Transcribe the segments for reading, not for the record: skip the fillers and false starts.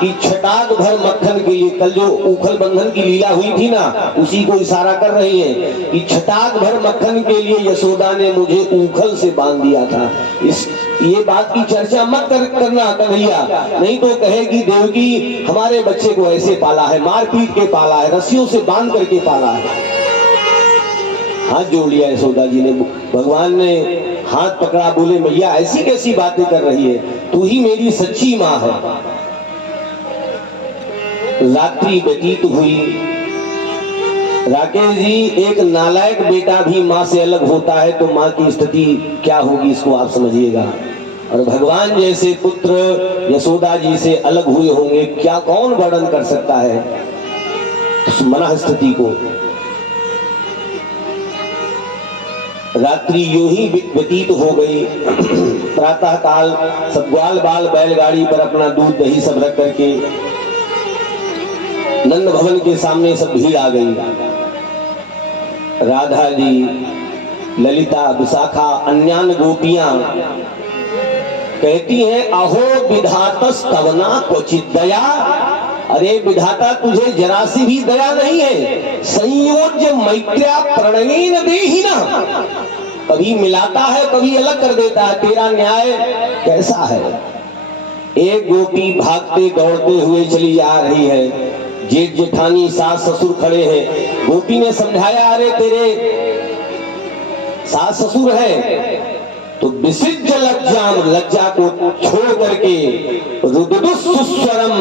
कि छटाक भर मक्खन के लिए, कल जो उखल बंधन की लीला हुई थी ना, उसी को इशारा कर रही है कि छटाक भर मक्खन के लिए यशोदा ने मुझे उखल से बांध दिया था। ये बात की चर्चा मत करना कन्हैया, नहीं तो कहेगी देवकी हमारे बच्चे को ऐसे पाला है, मार पीट के पाला है, रस्सियों से बांध करके पाला है। हाथ जोड़ लिया यशोदा जी ने, भगवान ने हाथ पकड़ा, बोले मैया ऐसी कैसी बातें कर रही है, तू ही मेरी सच्ची माँ है। रात्रि व्यतीत हुई। राकेश जी, एक नालायक बेटा भी माँ से अलग होता है तो माँ की स्थिति क्या होगी, इसको आप समझिएगा। और भगवान जैसे पुत्र यशोदा जी से अलग हुए होंगे, क्या कौन वर्णन कर सकता है उस मनः स्थिति को। रात्रि यूं ही व्यतीत हो गई। प्रातः काल सब ग्वाल बाल बैलगाड़ी पर अपना दूध दही सब रख करके नंद भवन के सामने सब भीड़ आ गई। राधा जी, ललिता, विशाखा, अन्यान गोपियां कहती हैं अहो विधातस तवना क्वचित दया। अरे विधाता तुझे जरा सी भी दया नहीं है। संयोज्य मैत्र्या प्रणयेन देहिना, कभी मिलाता है कभी अलग कर देता है, तेरा न्याय कैसा है। एक गोपी भागते दौड़ते हुए चली जा रही है, जेठ जेठानी सास ससुर खड़े हैं। गोपी ने समझाया अरे तेरे सास ससुर है तो विसिद्ध लज्जा को छोड़ करके रुदुदुस्वरम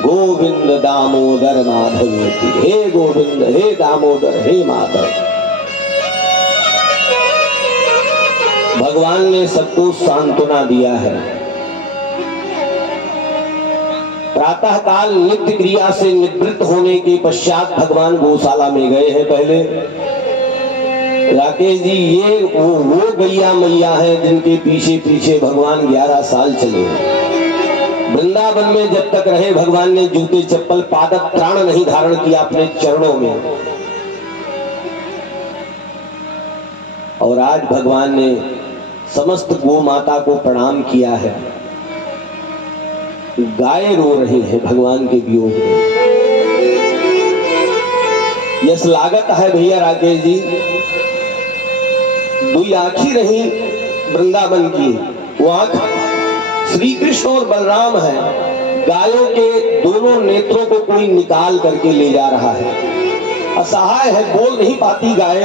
गोविंद दामोदर माधव, हे गोविंद, हे दामोदर, हे माधव। भगवान ने सबको सांत्वना दिया है। प्रातः काल नित्य क्रिया से निवृत्त होने के पश्चात भगवान गौशाला में गए हैं। पहले राकेश जी, ये वो गैया मैया है जिनके पीछे पीछे भगवान 11 साल चले। वृंदावन में जब तक रहे भगवान ने जूते चप्पल पादप त्राण नहीं धारण किया अपने चरणों में। और आज भगवान ने समस्त गौ माता को प्रणाम किया है। गाय रो रही है भगवान के वियोग में। यह लागत है भैया राकेश जी, दो आंखें रही वृंदावन की, वो आंख श्री कृष्ण और बलराम है। गायों के दोनों नेत्रों को कोई निकाल करके ले जा रहा है। असहाय है, बोल नहीं पाती गाय,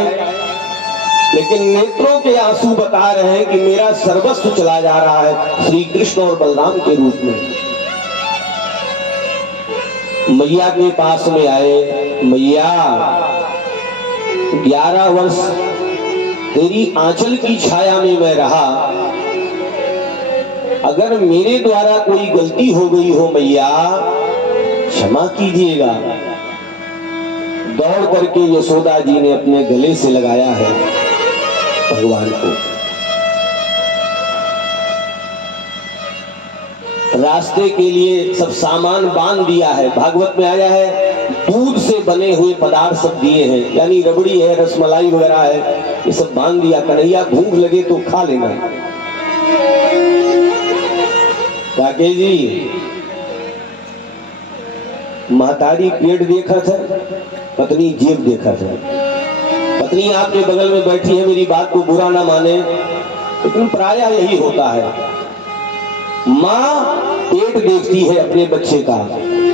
लेकिन नेत्रों के आंसू बता रहे हैं कि मेरा सर्वस्व चला जा रहा है श्री कृष्ण और बलराम के रूप में। मैया के पास में आए, मैया 11 वर्ष तेरी आंचल की छाया में मैं रहा, अगर मेरे द्वारा कोई गलती हो गई हो मैया क्षमा कीजिएगा। दौड़ करके यशोदा जी ने अपने गले से लगाया है भगवान को। रास्ते के लिए सब सामान बांध दिया है। भागवत में आया है दूध से बने हुए पदार्थ सब दिए हैं, यानी रबड़ी है, रसमलाई वगैरह है, ये सब बांध दिया। कन्हैया भूख लगे तो खा लेना। राकेश जी, महतारी पेट देखा था, पत्नी जेब देखा था। पत्नी आपके बगल में बैठी है, मेरी बात को बुरा ना माने, लेकिन प्रायः यही होता है। माँ पेट देखती है अपने बच्चे का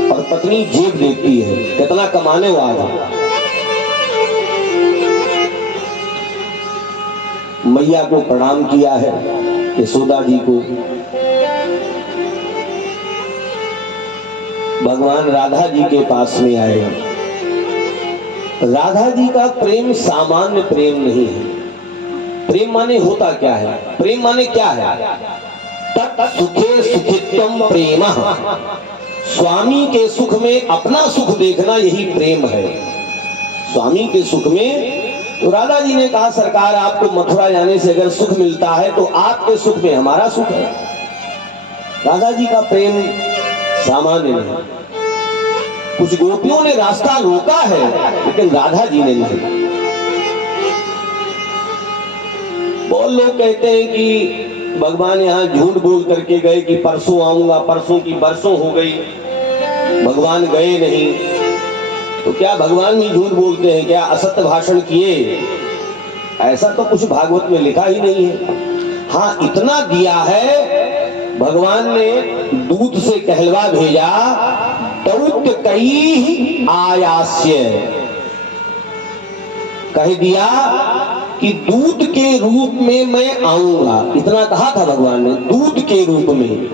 और पत्नी जेब देखती है, कितना कमाने वाला। मैया को प्रणाम किया है, यशोदा जी को। भगवान राधा जी के पास में आए। राधा जी का प्रेम सामान्य प्रेम नहीं है। प्रेम माने होता क्या है? प्रेम माने क्या है? तत् सुखे सुखित्वम प्रेम, स्वामी के सुख में अपना सुख देखना, यही प्रेम है। स्वामी के सुख में, तो राधा जी ने कहा सरकार आपको मथुरा जाने से अगर सुख मिलता है तो आपके सुख में हमारा सुख है। राधा जी का प्रेम सामान्य नहीं। कुछ गोपियों ने रास्ता रोका है लेकिन राधा जी ने नहीं। बहुत लोग कहते हैं कि भगवान यहाँ झूठ बोल करके गए कि परसों आऊंगा, परसों की बरसों हो गई, भगवान गए नहीं। तो क्या भगवान ही झूठ बोलते हैं क्या? असत्य भाषण किए? ऐसा तो कुछ भागवत में लिखा ही नहीं है। हाँ, इतना दिया है भगवान ने, दूत से कहलवा भेजा, दौत्य कई आयास्य, कह दिया कि दूत के रूप में मैं आऊंगा। इतना कहा था भगवान ने, दूत के रूप में।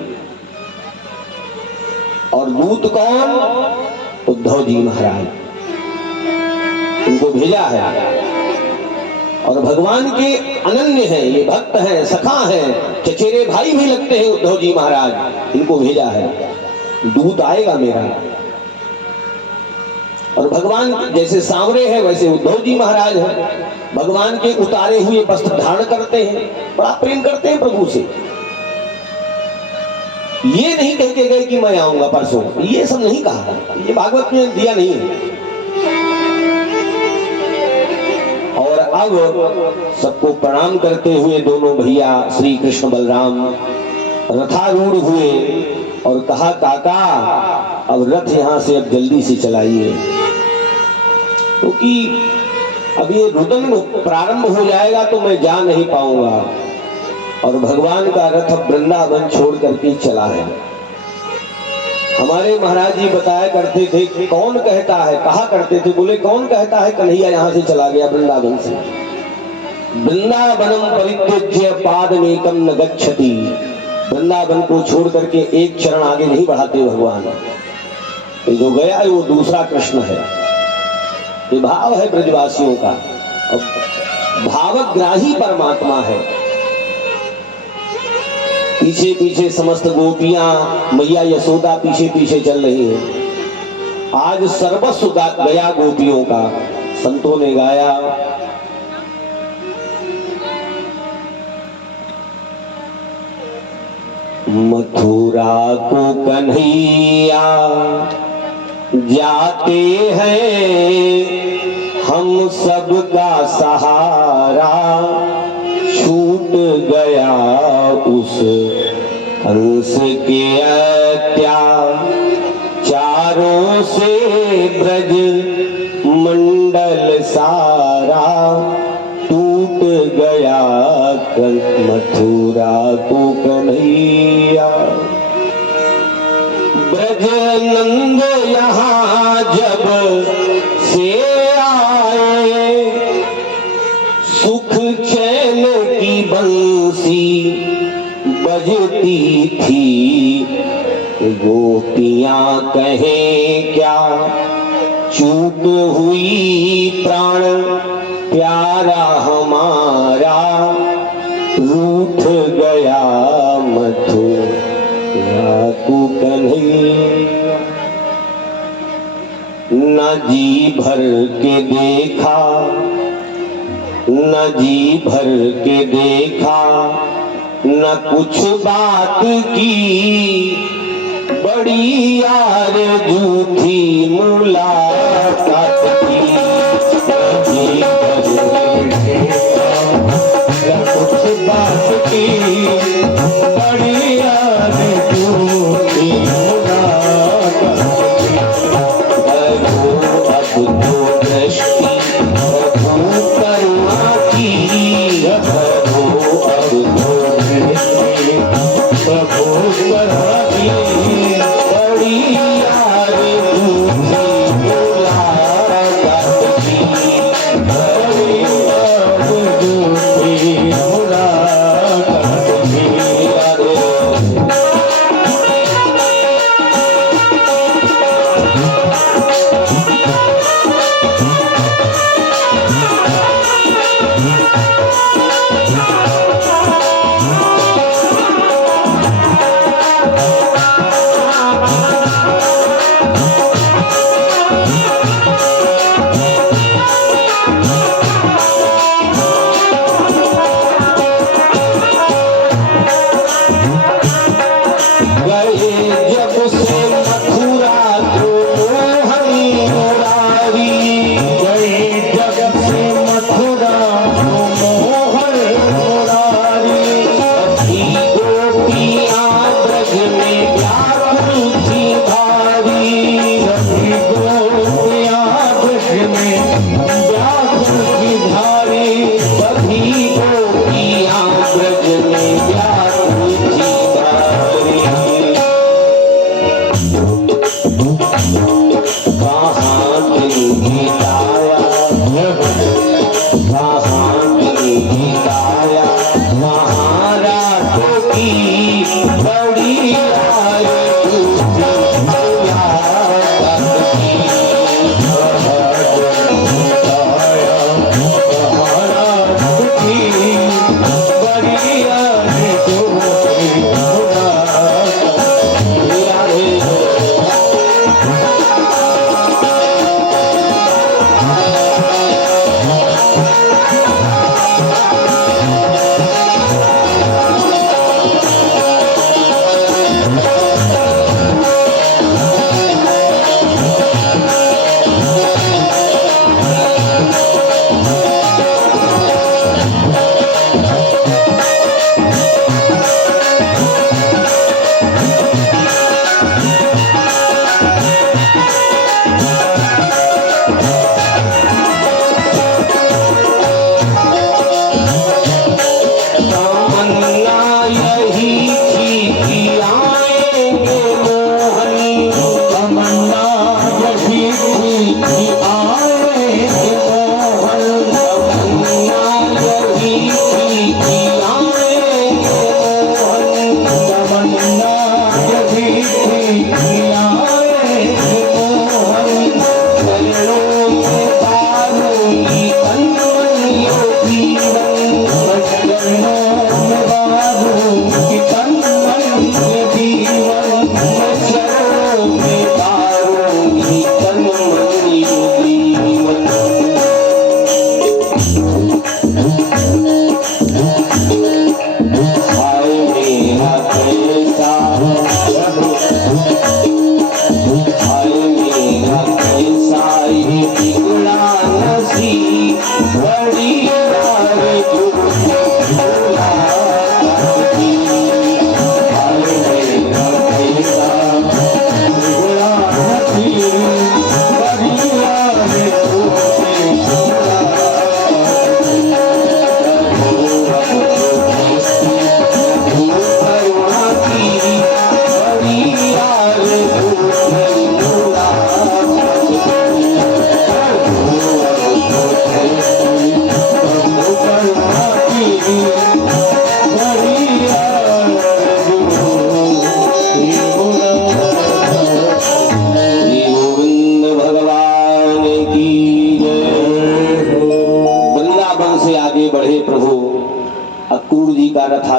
और दूत कौन? उद्धव जी महाराज, उनको भेजा है। और भगवान के अनन्य हैं, ये भक्त हैं, सखा हैं, चचेरे भाई भी लगते हैं उद्धव जी महाराज, इनको भेजा है, दूत आएगा मेरा। और भगवान जैसे सांवरे हैं वैसे उद्धव जी महाराज हैं, भगवान के उतारे हुए वस्त्र धारण करते हैं, बड़ा प्रेम करते हैं प्रभु से। ये नहीं कह के गए कि मैं आऊंगा परसों, ये सब नहीं कहा, ये भागवत में दिया नहीं है। और अब सबको प्रणाम करते हुए दोनों भैया श्री कृष्ण बलराम रथारूढ़ हुए और कहा, काका अब रथ यहां से अब जल्दी से चलाइए, क्योंकि अब ये रुदन प्रारंभ हो जाएगा तो मैं जा नहीं पाऊंगा। और भगवान का रथ वृंदावन छोड़ करके चला है। हमारे महाराज जी बताया करते थे कि कौन कहता है, कहा करते थे, बोले कौन कहता है कन्हैया यहां से चला गया वृंदावन से? वृंदावनम परित्यज्य पादमेकं न गच्छति, वृंदावन को छोड़ करके एक चरण आगे नहीं बढ़ाते भगवान। ये जो गया है वो दूसरा कृष्ण है। ये भाव है ब्रजवासियों का, भावग्राही परमात्मा है। पीछे पीछे समस्त गोपियां, मैया यशोदा पीछे पीछे चल रही हैं। आज सर्वस्व गया गोपियों का, संतों ने गाया, मथुरा को कन्हैया जाते हैं, हम सबका सहारा छूट गया उस कंस के अत्याचारों से, ब्रज मंडल सारा टूट गया, मथुरा को कन्हैया। ब्रज नंद यहाँ जब से आए, सुख चैन की बंसी बजती थी, गोपियां कहें क्या चूक हुई, प्राण प्यारा हमारा रूठ गया, मथुरा को कन्हैया। न जी भर के देखा, न जी भर के देखा, न कुछ बात की, बड़ी आरज़ू थी मुलाकात की। जी भर के न कुछ बात की, बड़ी आरज़ू थी मुलाकात की। अब तो दृष्टि करुणा की, प्रभु अब तो दृष्टि प्रभु करुणा की, बड़ी आरज़ू थी मुलाकात की, बड़ी आरज़ू थी मुलाकात की।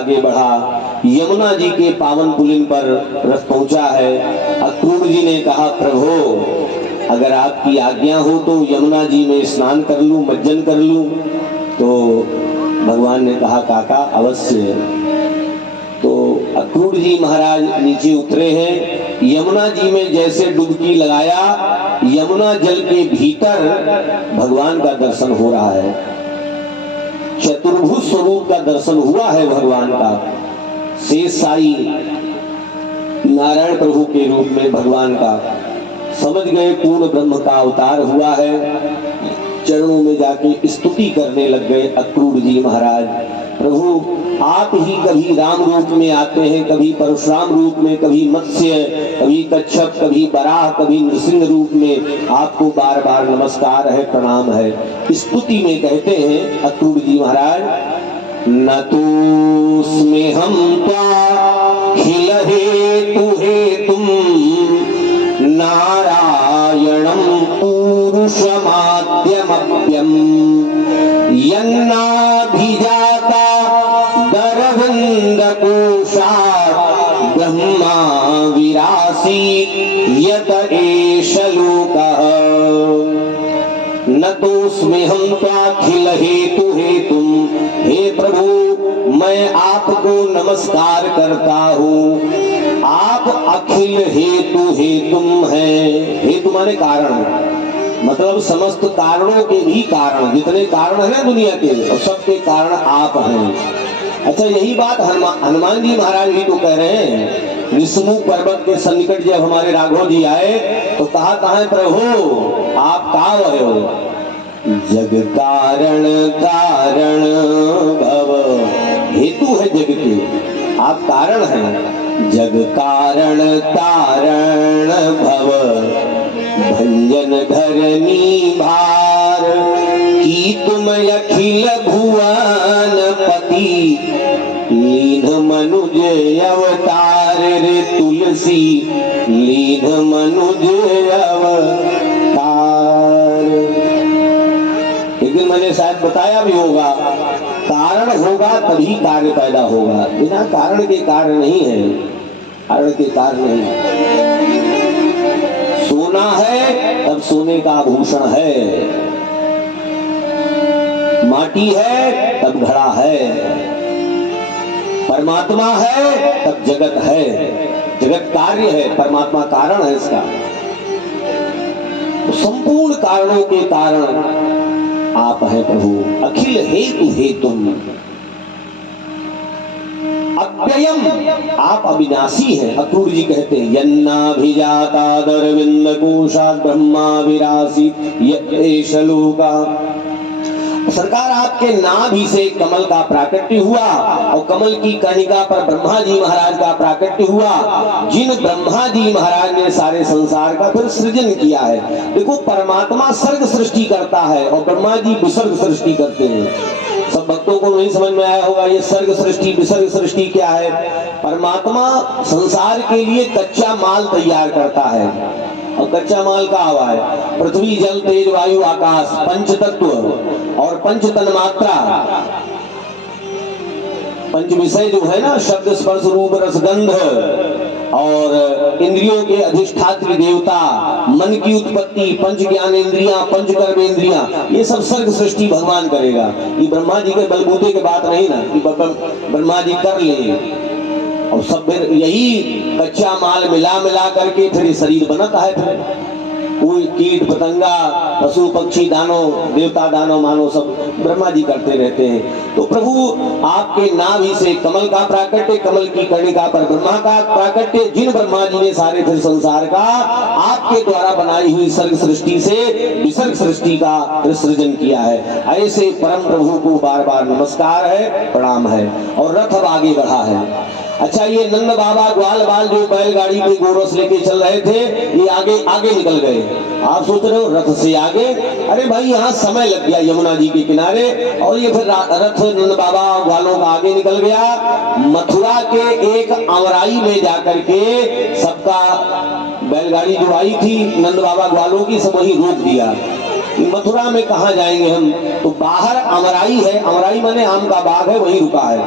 आगे बढ़ा, यमुना जी के पावन पुलिन पर रथ पहुंचा है। अक्रूर जी ने कहा, प्रभु अगर आपकी आज्ञा हो तो यमुना जी में स्नान कर लूं, मज्जन कर लूं। तो भगवान ने कहा, काका अवश्य। तो अक्रूर जी महाराज नीचे उतरे हैं। यमुना जी में जैसे डुबकी लगाया, यमुना जल के भीतर भगवान का दर्शन हो रहा है। चतुर्भुज स्वरूप का दर्शन हुआ है भगवान का। शेष साई नारायण प्रभु के रूप में भगवान का, समझ गए पूर्ण ब्रह्म का अवतार हुआ है। चरणों में जाके स्तुति करने लग गए अक्रूर जी महाराज। प्रभु आप ही कभी राम रूप में आते हैं, कभी परशुराम रूप में, कभी मत्स्य, कभी कच्छप, कभी बराह, कभी नृसिंह रूप में। आपको बार बार नमस्कार है, प्रणाम है। स्तुति में कहते हैं अक्रूर जी महाराज, न तोस्मे हम त्वाखिल हेतु हेतुम नारायणं पुरुषमाद्यमप्यम् यन्नाभिजाता दरविन्दकोशात् ब्रह्मा विरासीत् यत एष लोकः। न तोस्म्यहं त्वाखिल हेतु हेतुम। हे प्रभु, मैं आपको नमस्कार करता हूँ। आप अखिल हेतु हेतुम हैं। हेतु माने कारण, मतलब समस्त कारणों के भी कारण। जितने कारण है ना दुनिया के, और सबके कारण आप हैं। अच्छा, यही बात हनुमान जी महाराज भी तो कह रहे हैं। विष्णु पर्वत के सन्निकट जब हमारे राघव जी आए तो कहा, कहाँ है प्रभु, आप कहाँ रहे हो? जग कारण कारण भव। हेतु है जग के, आप कारण हैं। जग कारण कारण भव भंजन धरनी भार की तुम अखिल भुवन पति लीन मनुज अवतार रे तुलसी लीन मनुज अवतार। एक दिन मैंने शायद बताया भी होगा, कारण होगा तभी कार्य पैदा होगा। बिना कारण के कार्य नहीं है, कारण के कार्य नहीं। सोना है तब सोने का आभूषण है, माटी है तब घड़ा है, परमात्मा है तब जगत है। जगत कार्य है, परमात्मा कारण है इसका। तो संपूर्ण कारणों के कारण आप हैं प्रभु। अखिल हेतु हेतुम अव्ययम्, आप अविनाशी हैं। अक्रूर जी कहते हैं, यन्नाभिजाता दरविंद कोशात् ब्रह्मा विरासीत् एष लोकः। सरकार, आपके नाभि से कमल का प्राकट्य हुआ और कमल की कर्णिका पर ब्रह्मा जी महाराज का प्राकट्य हुआ, जिन ब्रह्मा जी महाराज ने सारे संसार का फिर सृजन किया है। देखो, परमात्मा सर्ग सृष्टि करता है और ब्रह्मा जी विसर्ग सृष्टि करते हैं। सब भक्तों को नहीं समझ में आया होगा ये सर्ग सृष्टि विसर्ग सृष्टि क्या है। परमात्मा संसार के लिए कच्चा माल तैयार करता है, और कच्चा माल का हवा है। पृथ्वी जल तेज वायु आकाश, पंच तत्व और पंच तन्मात्रा, पंच विषय जो है ना, शब्द स्पर्श रूप रस गंध, और इंद्रियों के अधिष्ठात्री देवता, मन की उत्पत्ति, पंच ज्ञान इंद्रियां, पंच कर्म इंद्रियां, ये सब सर्ग सृष्टि भगवान करेगा। ये ब्रह्मा जी के बलबूते के बात नहीं ना कि ब्रह्मा जी कर ले। और सब यही कच्चा माल मिला मिला करके फिर शरीर बनता है। फिर कोई कीट पतंगा, पशु पक्षी, दानव देवता, दानव मानव सब ब्रह्मा जी करते रहते हैं। तो प्रभु, आपके नाभि से कमल का प्राकट्य, कमल की कर्णिका पर ब्रह्मा का प्राकट्य, जिन ब्रह्मा जी ने सारे फिर संसार का आपके द्वारा बनाई हुई सर्ग सृष्टि से विसर्ग सृष्टि का सृजन किया है। ऐसे परम प्रभु को बार बार नमस्कार है, प्रणाम है। और रथ अब आगे बढ़ा है। अच्छा, ये नंद बाबा ग्वाल बाल जो बैलगाड़ी पे गोरस लेके चल रहे थे, ये आगे आगे निकल गए। आप सोच रहे हो रथ से आगे? अरे भाई, यहाँ समय लग गया यमुना जी के किनारे, और ये फिर रथ नंद बाबा ग्वालों का आगे निकल गया। मथुरा के एक अमराई में जाकर के सबका बैलगाड़ी जो आई थी नंद बाबा ग्वालों की, सब वही रोक दिया। मथुरा में कहाँ जाएंगे हम? तो बाहर अमराई है, अमराई माने आम का बाग है, वही रुका है।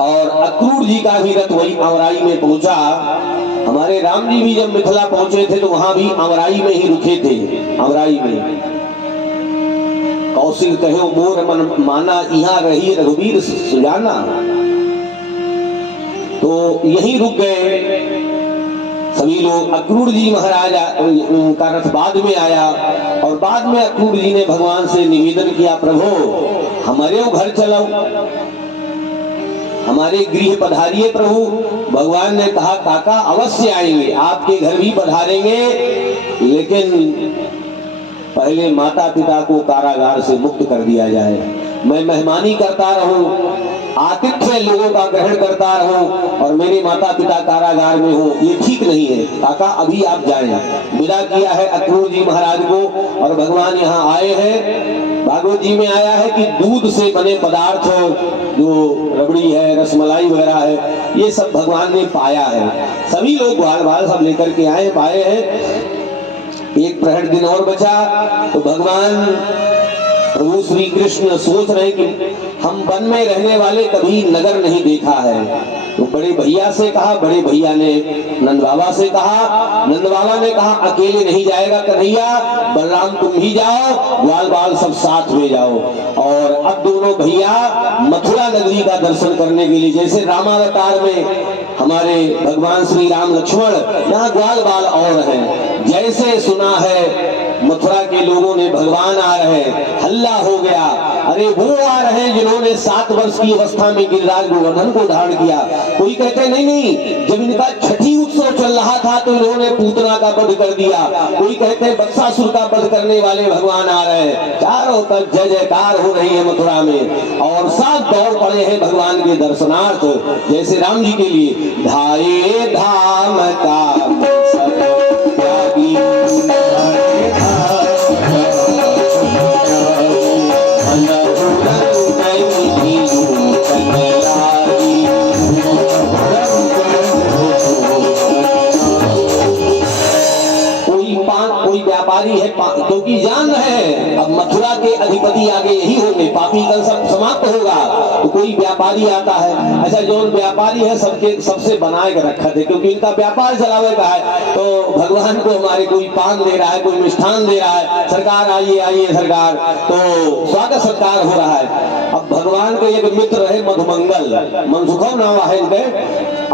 और अक्रूर जी का भी रथ वही अमराई में पहुंचा। हमारे राम जी भी जब मिथिला पहुंचे थे तो वहां भी अमराई में ही रुके थे। अमराई में कौशिक कहो मोर मन माना, यहाँ रही रघुवीर सुजाना। तो यहीं रुक गए सभी लोग। अक्रूर जी महाराज का रथ बाद में आया और बाद में अक्रूर जी ने भगवान से निवेदन किया, प्रभु हमारे घर चलो, हमारे गृह पधारिए प्रभु। भगवान ने कहा काका अवश्य आएंगे, आपके घर भी पधारेंगे, लेकिन पहले माता पिता को कारागार से मुक्त कर दिया जाए। मैं मेहमानी करता रहूं, आतिथ्य लोगों का ग्रहण करता रहूं और मेरे माता पिता कारागार में हो, ये ठीक नहीं है। काका अभी आप जाएं। विदा किया है अक्रूर जी महाराज को और भगवान यहाँ आए हैं। भागवत जी में आया है कि दूध से बने पदार्थ जो रबड़ी है, रसमलाई वगैरह है, ये सब भगवान ने पाया है। सभी लोग ग्वाल बाल सब लेकर के आए पाए हैं। एक प्रहर दिन और बचा तो भगवान प्रभु श्री कृष्ण सोच रहे कि हम वन में रहने वाले कभी नगर नहीं देखा है। तो बड़े भैया से कहा, बड़े भैया ने नंद बाबा से कहा, नंद बाबा ने कहा अकेले नहीं जाएगा कन्हैया, बलराम तुम ही जाओ, ग्वाल बाल सब साथ में जाओ। और अब दोनों भैया मथुरा नगरी का दर्शन करने के लिए, जैसे रामावतार में हमारे भगवान श्री राम लक्ष्मण, यहाँ ग्वाल बाल और हैं। जैसे सुना है मथुरा के लोगों ने भगवान आ रहे, हल्ला हो गया, अरे वो आ रहे हैं जिन्होंने 7 वर्ष की अवस्था में गिरिराज गोवर्धन को धारण किया। कोई कहते नहीं नहीं, जब इनका छठी उत्सव चल रहा था तो इन्होंने पूतना का वध कर दिया। कोई कहते बत्सासुर का वध करने वाले भगवान आ रहे हैं। चारों तरफ जय जयकार हो रही है मथुरा में और सब दौड़ पड़े हैं भगवान के दर्शनार्थ, जैसे राम जी के लिए धाये धाम का व्यापारी है, क्योंकि जान है अब मथुरा के अधिपति आगे यही होंगे, पापी कल सब समाप्त होगा। तो कोई व्यापारी आता है, ऐसा जो व्यापारी है सबके सबसे बनाए के रखा थे, क्योंकि इनका व्यापार चलावे का है। तो भगवान को हमारे कोई पान दे रहा है, कोई मिष्ठान दे रहा है, सरकार आइए आइए सरकार, तो स्वागत सत्कार हो रहा है। अब भगवान के एक मित्र है मधुमंगल, मनसुखव नाम है इनके,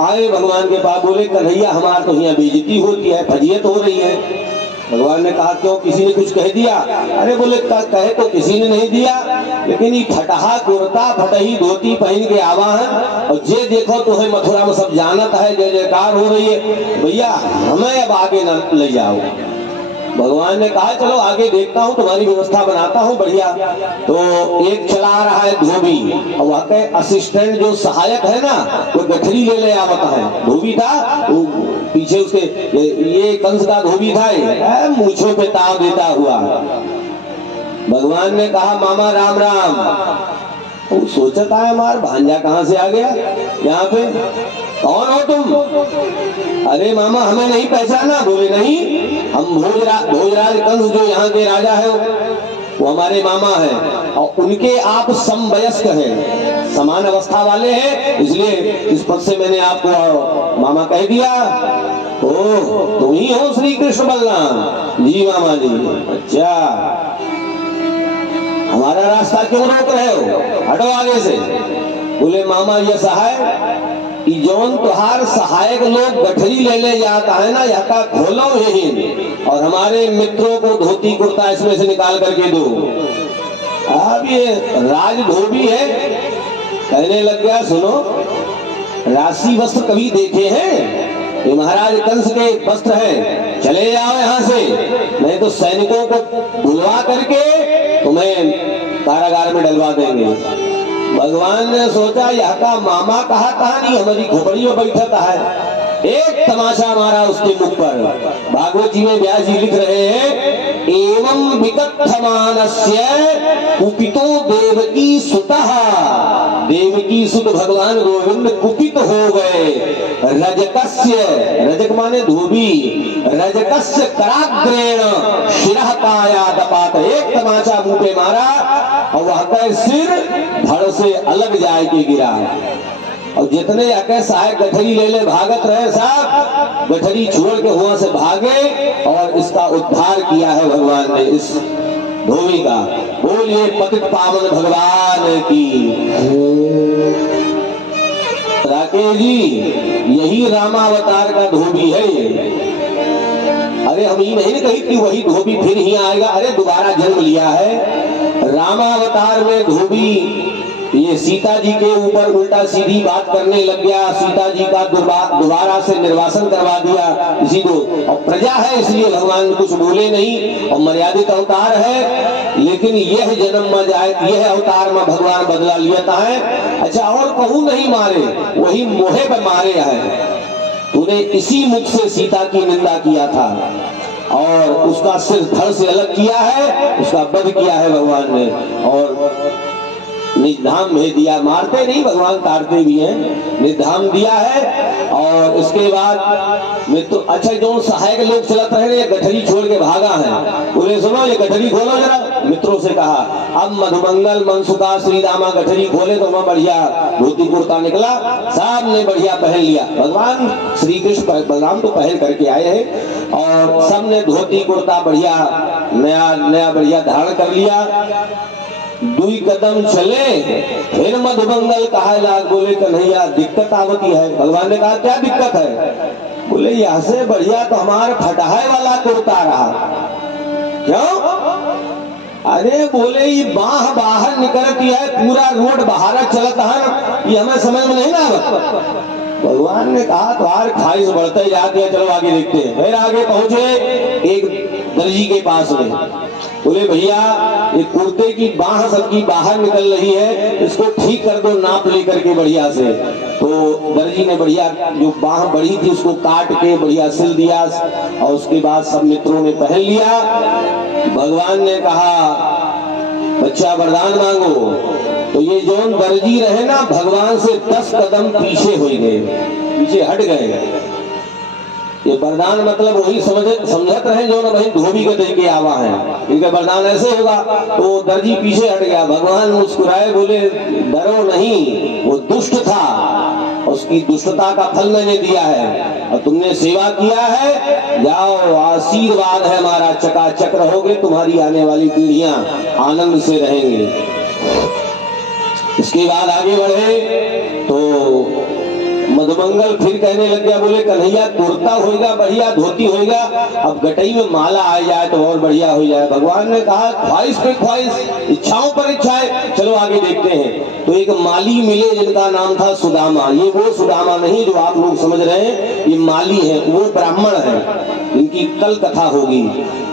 आए भगवान के पास, बोले कन्हैया हमारे तो यहाँ बेइज्जती होती है, फजीयत हो रही है। भगवान ने कहा क्यों, किसी ने कुछ कह दिया? अरे बोले कहे तो किसी ने नहीं दिया, लेकिन ये फटहा कुर्ता फटही धोती पहन के आवा है और जे देखो तो है मथुरा में सब जानत है, जय जयकार हो रही है, भैया हमें अब आगे न ले जाओ। भगवान ने कहा चलो आगे देखता हूँ, तुम्हारी व्यवस्था बनाता हूँ बढ़िया। तो एक चला रहा है धोबी और वहाँ के असिस्टेंट जो सहायक है ना, वो गठरी ले आवता है। धोबी था वो पीछे उसके, ये कंस का धोबी था, मूछों पे ताव देता हुआ। भगवान ने कहा मामा राम राम। वो सोचता है हमारा भांजा कहाँ से आ गया यहाँ पे, कौन हो तुम? अरे मामा हमें नहीं पहचाना? बोले नहीं, हम भोजराज कंस जो यहाँ के राजा है वो हमारे मामा है और उनके आप समवयस्क हैं, समान अवस्था वाले हैं, इसलिए इस पद से मैंने आपको मामा कह दिया। ओ तुम ही हो श्री कृष्ण बलराम? जी मामा जी। अच्छा हमारा रास्ता क्यों रोक रहे हो, हटो आगे से। बोले मामा ये सहाय जौन तुहार सहायक लोग गठरी ले जाता है ना, यहाँ का खोलो यही और हमारे मित्रों को धोती कुर्ता इसमें से निकाल करके दो। अब ये राज धोबी है, कहने लग गया सुनो, राशि वस्त्र कभी देखे हैं? ये महाराज कंस के वस्त्र हैं, चले जाओ यहाँ से, नहीं तो सैनिकों को बुलवा करके तुम्हें कारागार में डलवा देंगे। भगवान ने सोचा यह का मामा कहा कहानी हमारी खोपड़ी में बैठता है। एक तमाशा मारा उसके मुख पर। भागवत जी में व्यास जी लिख रहे हैं एवं विकथमानस्य कुपितो देवकी सुतः। देवकी सुत भगवान गोविंद कुपित हो गए। रजकस्य, रजक माने धोबी, रजकस्य कराग्रेण शिरः कायादपात। एक तमाचा मुंह पे मारा और वह का सिर धड़ से अलग जाए के गिरा। और जितने आके सहायक गठरी ले ले भागत रहे साहब, गठरी छोड़ के वहां से भागे और इसका उद्धार किया है भगवान ने इस धोबी का। बोलिए पतित पावन भगवान की। राकेश जी, यही रामावतार का धोबी है ये। अरे हम ये नहीं कही कि वही धोबी फिर ही आएगा, अरे दोबारा जन्म लिया है। रामावतार में धोबी ये सीता जी के ऊपर उल्टा सीधी बात करने लग गया, सीता जी का दोबारा से निर्वासन करवा दिया इसी को। और प्रजा है इसलिए भगवान कुछ बोले नहीं, और मर्यादित अवतार है, लेकिन यह जन्म में जाए, यह अवतार में भगवान बदला लिया है। अच्छा, और कहूं नहीं मारे, वही मोहे पर मारे है। तूने इसी मुख से सीता की निंदा किया था और उसका सिर धड़ से अलग किया है, उसका वध किया है भगवान ने, और निधाम भेज दिया। मारते नहीं, भगवान काटते भी हैं, निधाम दिया है। और इसके बाद मित्र, अच्छा जो सहायक लोग चलत रहे ये गठरी छोड़ के भागा है, बोले सुनो ये गठरी खोलो जरा। मित्रों से कहा, अब मधुमंगल मनसुखा श्री रामा गठरी खोले तो वहां बढ़िया धोती कुर्ता निकला, साहब ने बढ़िया पहन लिया। भगवान श्री कृष्ण बलराम तो पहन करके आए हैं और सब ने धोती कुर्ता बढ़िया नया नया बढ़िया धारण कर लिया। दुई कदम चले, फिर मधुमंगल कहा लाग, बोले कन्हैया दिक्कत आवती है। भगवान ने कहा क्या दिक्कत है? बोले यहाँ से बढ़िया तो हमारा फटाहे वाला कुर्ता रहा। क्यों? अरे बोले ये बाह बाहर निकलती है, पूरा रोड बाहर चलता है, ये हमें समझ में नहीं ना। भगवान ने कहा तुम्हारी ख्वाहिश बढ़ते जाती है, चलो आगे देखते हैं। फिर आगे पहुंचे एक दर्जी के पास में, बोले भैया ये कुर्ते की बाह सबकी बाहर निकल रही है, इसको ठीक कर दो नाप लेकर के बढ़िया से। तो दर्जी ने बढ़िया जो बाह बड़ी थी उसको काट के बढ़िया सिल दिया और उसके बाद सब मित्रों ने पहन लिया। भगवान ने कहा बच्चा वरदान मांगो। तो ये जौन दर्जी रहे ना, भगवान से 10 कदम पीछे हो गए, पीछे हट गए। ये वरदान मतलब वही समझत रहे जो ना भाई धोबी के दे के आवा है, इनका वरदान ऐसे होगा। तो दर्जी पीछे हट गया। भगवान मुस्कुराए, बोले डरो नहीं, वो दुष्ट था, उसकी दुष्टता का फल मैंने दिया है और तुमने सेवा किया है, जाओ आशीर्वाद है हमारा, चकाचक रहोगे, तुम्हारी आने वाली पीढ़ियां आनंद से रहेंगे। इसके बाद आगे बढ़े तो मधुमंगल फिर कहने लग गया, बोले कन्हैया कुर्ता होएगा बढ़िया, धोती होएगा, अब गटई में माला आ जाए तो और बढ़िया हो जाए। भगवान ने कहा ख्वाहिश पे ख्वाहिश, इच्छाओं पर इच्छाएं, चलो आगे देखते हैं। तो एक माली मिले जिनका नाम था सुदामा। ये वो सुदामा नहीं जो आप लोग समझ रहे हैं, ये माली है, वो ब्राह्मण है, इनकी कल कथा होगी।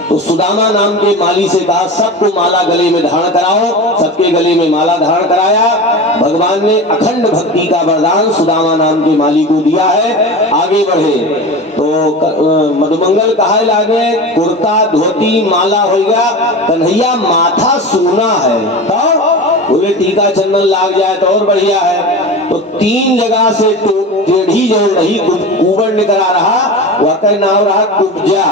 तो सुदामा नाम के माली से कहा सबको माला गले में धारण कराओ, सबके गले में माला धारण कराया। भगवान ने अखंड भक्ति का वरदान सुदामा नाम के माली को दिया है। आगे बढ़े तो मधुमंगल कहा लागे कुर्ता धोती माला होगा, कन्हैया माथा सोना है, तो बोले टीका चंदन लाग जाए तो और बढ़िया है। तो 3 जगह से टेढ़ी जो रही कुबड़ निकल आ रहा, वह नाम रहा कुब्जा।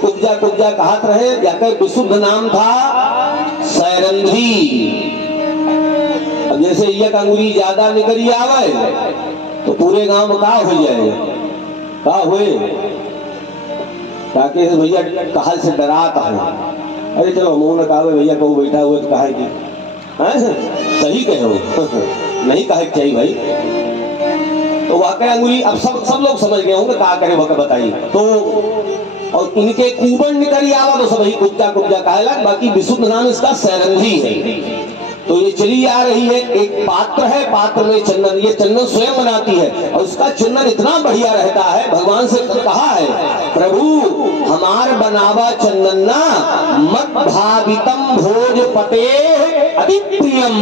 कुब्जा कुब्जा कहत रहे, या विशुद्ध नाम था सैरंध्री। अब जैसे एक अंगुरी ज्यादा निकली आवे तो पूरे गांव में का हो जाए, का हुए, ताकि भैया कहल से डराता है। अरे चलो मुंह न कहा भैया को बैठा हुए तो कहे कि सही कहो नहीं कहे चाहिए भाई। तो वाकई अंगुली अब सब लोग समझ गए होंगे क्या करे वह बताइए। तो और इनके कुबड़ निकली आवा तो सब ही कुब्जा कुब्जा कहला, बाकी विशुद्ध नाम इसका सैरंध्री है। तो ये चली आ रही है, एक पात्र है, पात्र में चंदन, ये चंदन स्वयं बनाती है और उसका चंदन इतना बढ़िया रहता है। भगवान से कहा है प्रभु हमार बनावा चंदन ना मत भावितम भोज पते अति प्रियम,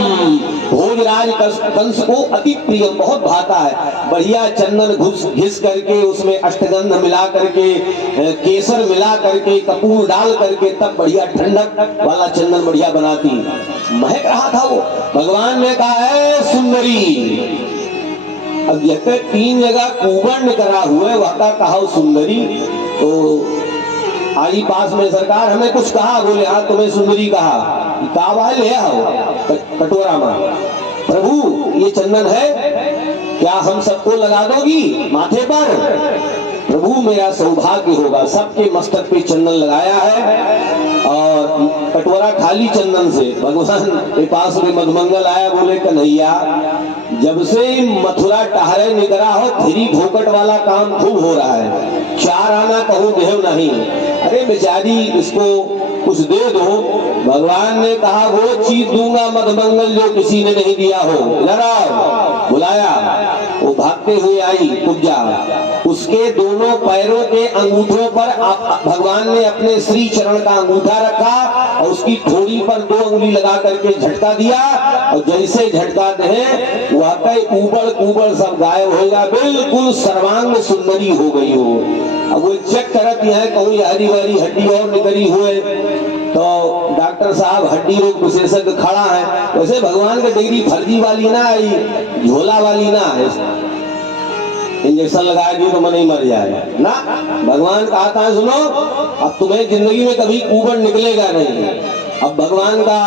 भोजराज कंस को अति प्रियम बहुत भाता है। बढ़िया चंदन घिस करके उसमें अष्टगंध मिला करके, केसर मिला करके, कपूर डाल करके, तब बढ़िया ठंडक वाला चंदन बढ़िया बनाती, महक रहा था वो। भगवान ने कहा है सुंदरी। अब यह 3 जगह कुबड़ करा हुए, वह कहा सुंदरी। तो आई पास में सरकार हमें कुछ कहा, बोले हाँ तुम्हें सुंदरी कहा, ले आओ कटोरा में। प्रभु ये चंदन है, क्या हम सबको लगा दोगी माथे पर? प्रभु मेरा सौभाग्य होगा। सबके मस्तक पे चंदन लगाया है और कटोरा खाली चंदन से। भगवान के पास में मधुमंगल आया, बोले कन्हैया जब से मथुरा टहरे निकला हो थ्री भोकट वाला काम खूब हो रहा है, चार आना कहूँ देव नहीं। अरे बेचारी इसको कुछ दे दो। भगवान ने कहा वो चीज दूंगा मधुमंगल जो किसी ने नहीं दिया हो। जरा बुलाया, वो भागते हुए आई कुब्जा, उसके दोनों पैरों के अंगूठों पर भगवान ने अपने श्री चरण का अंगूठा रखा और उसकी ठोड़ी पर 2 उंगली लगा करके झटका दिया और जैसे झटका दे वाकई ऊबड़ कूबड़ सब गायब हो गया, बिल्कुल सर्वांग सुंदरी हो गई हो। अब वो चेक करती है कहूँ ये हरी भरी हड्डी और निकली हुए, तो डॉक्टर साहब हड्डी रोग विशेषज्ञ खड़ा है। वैसे भगवान की डिग्री फर्जी वाली ना आई, झोला वाली ना है। इंजेक्शन लगा दी तो मन ही मर जाएगा ना। भगवान कहता है सुनो अब तुम्हें जिंदगी में कभी ऊबड़ निकलेगा नहीं। अब भगवान का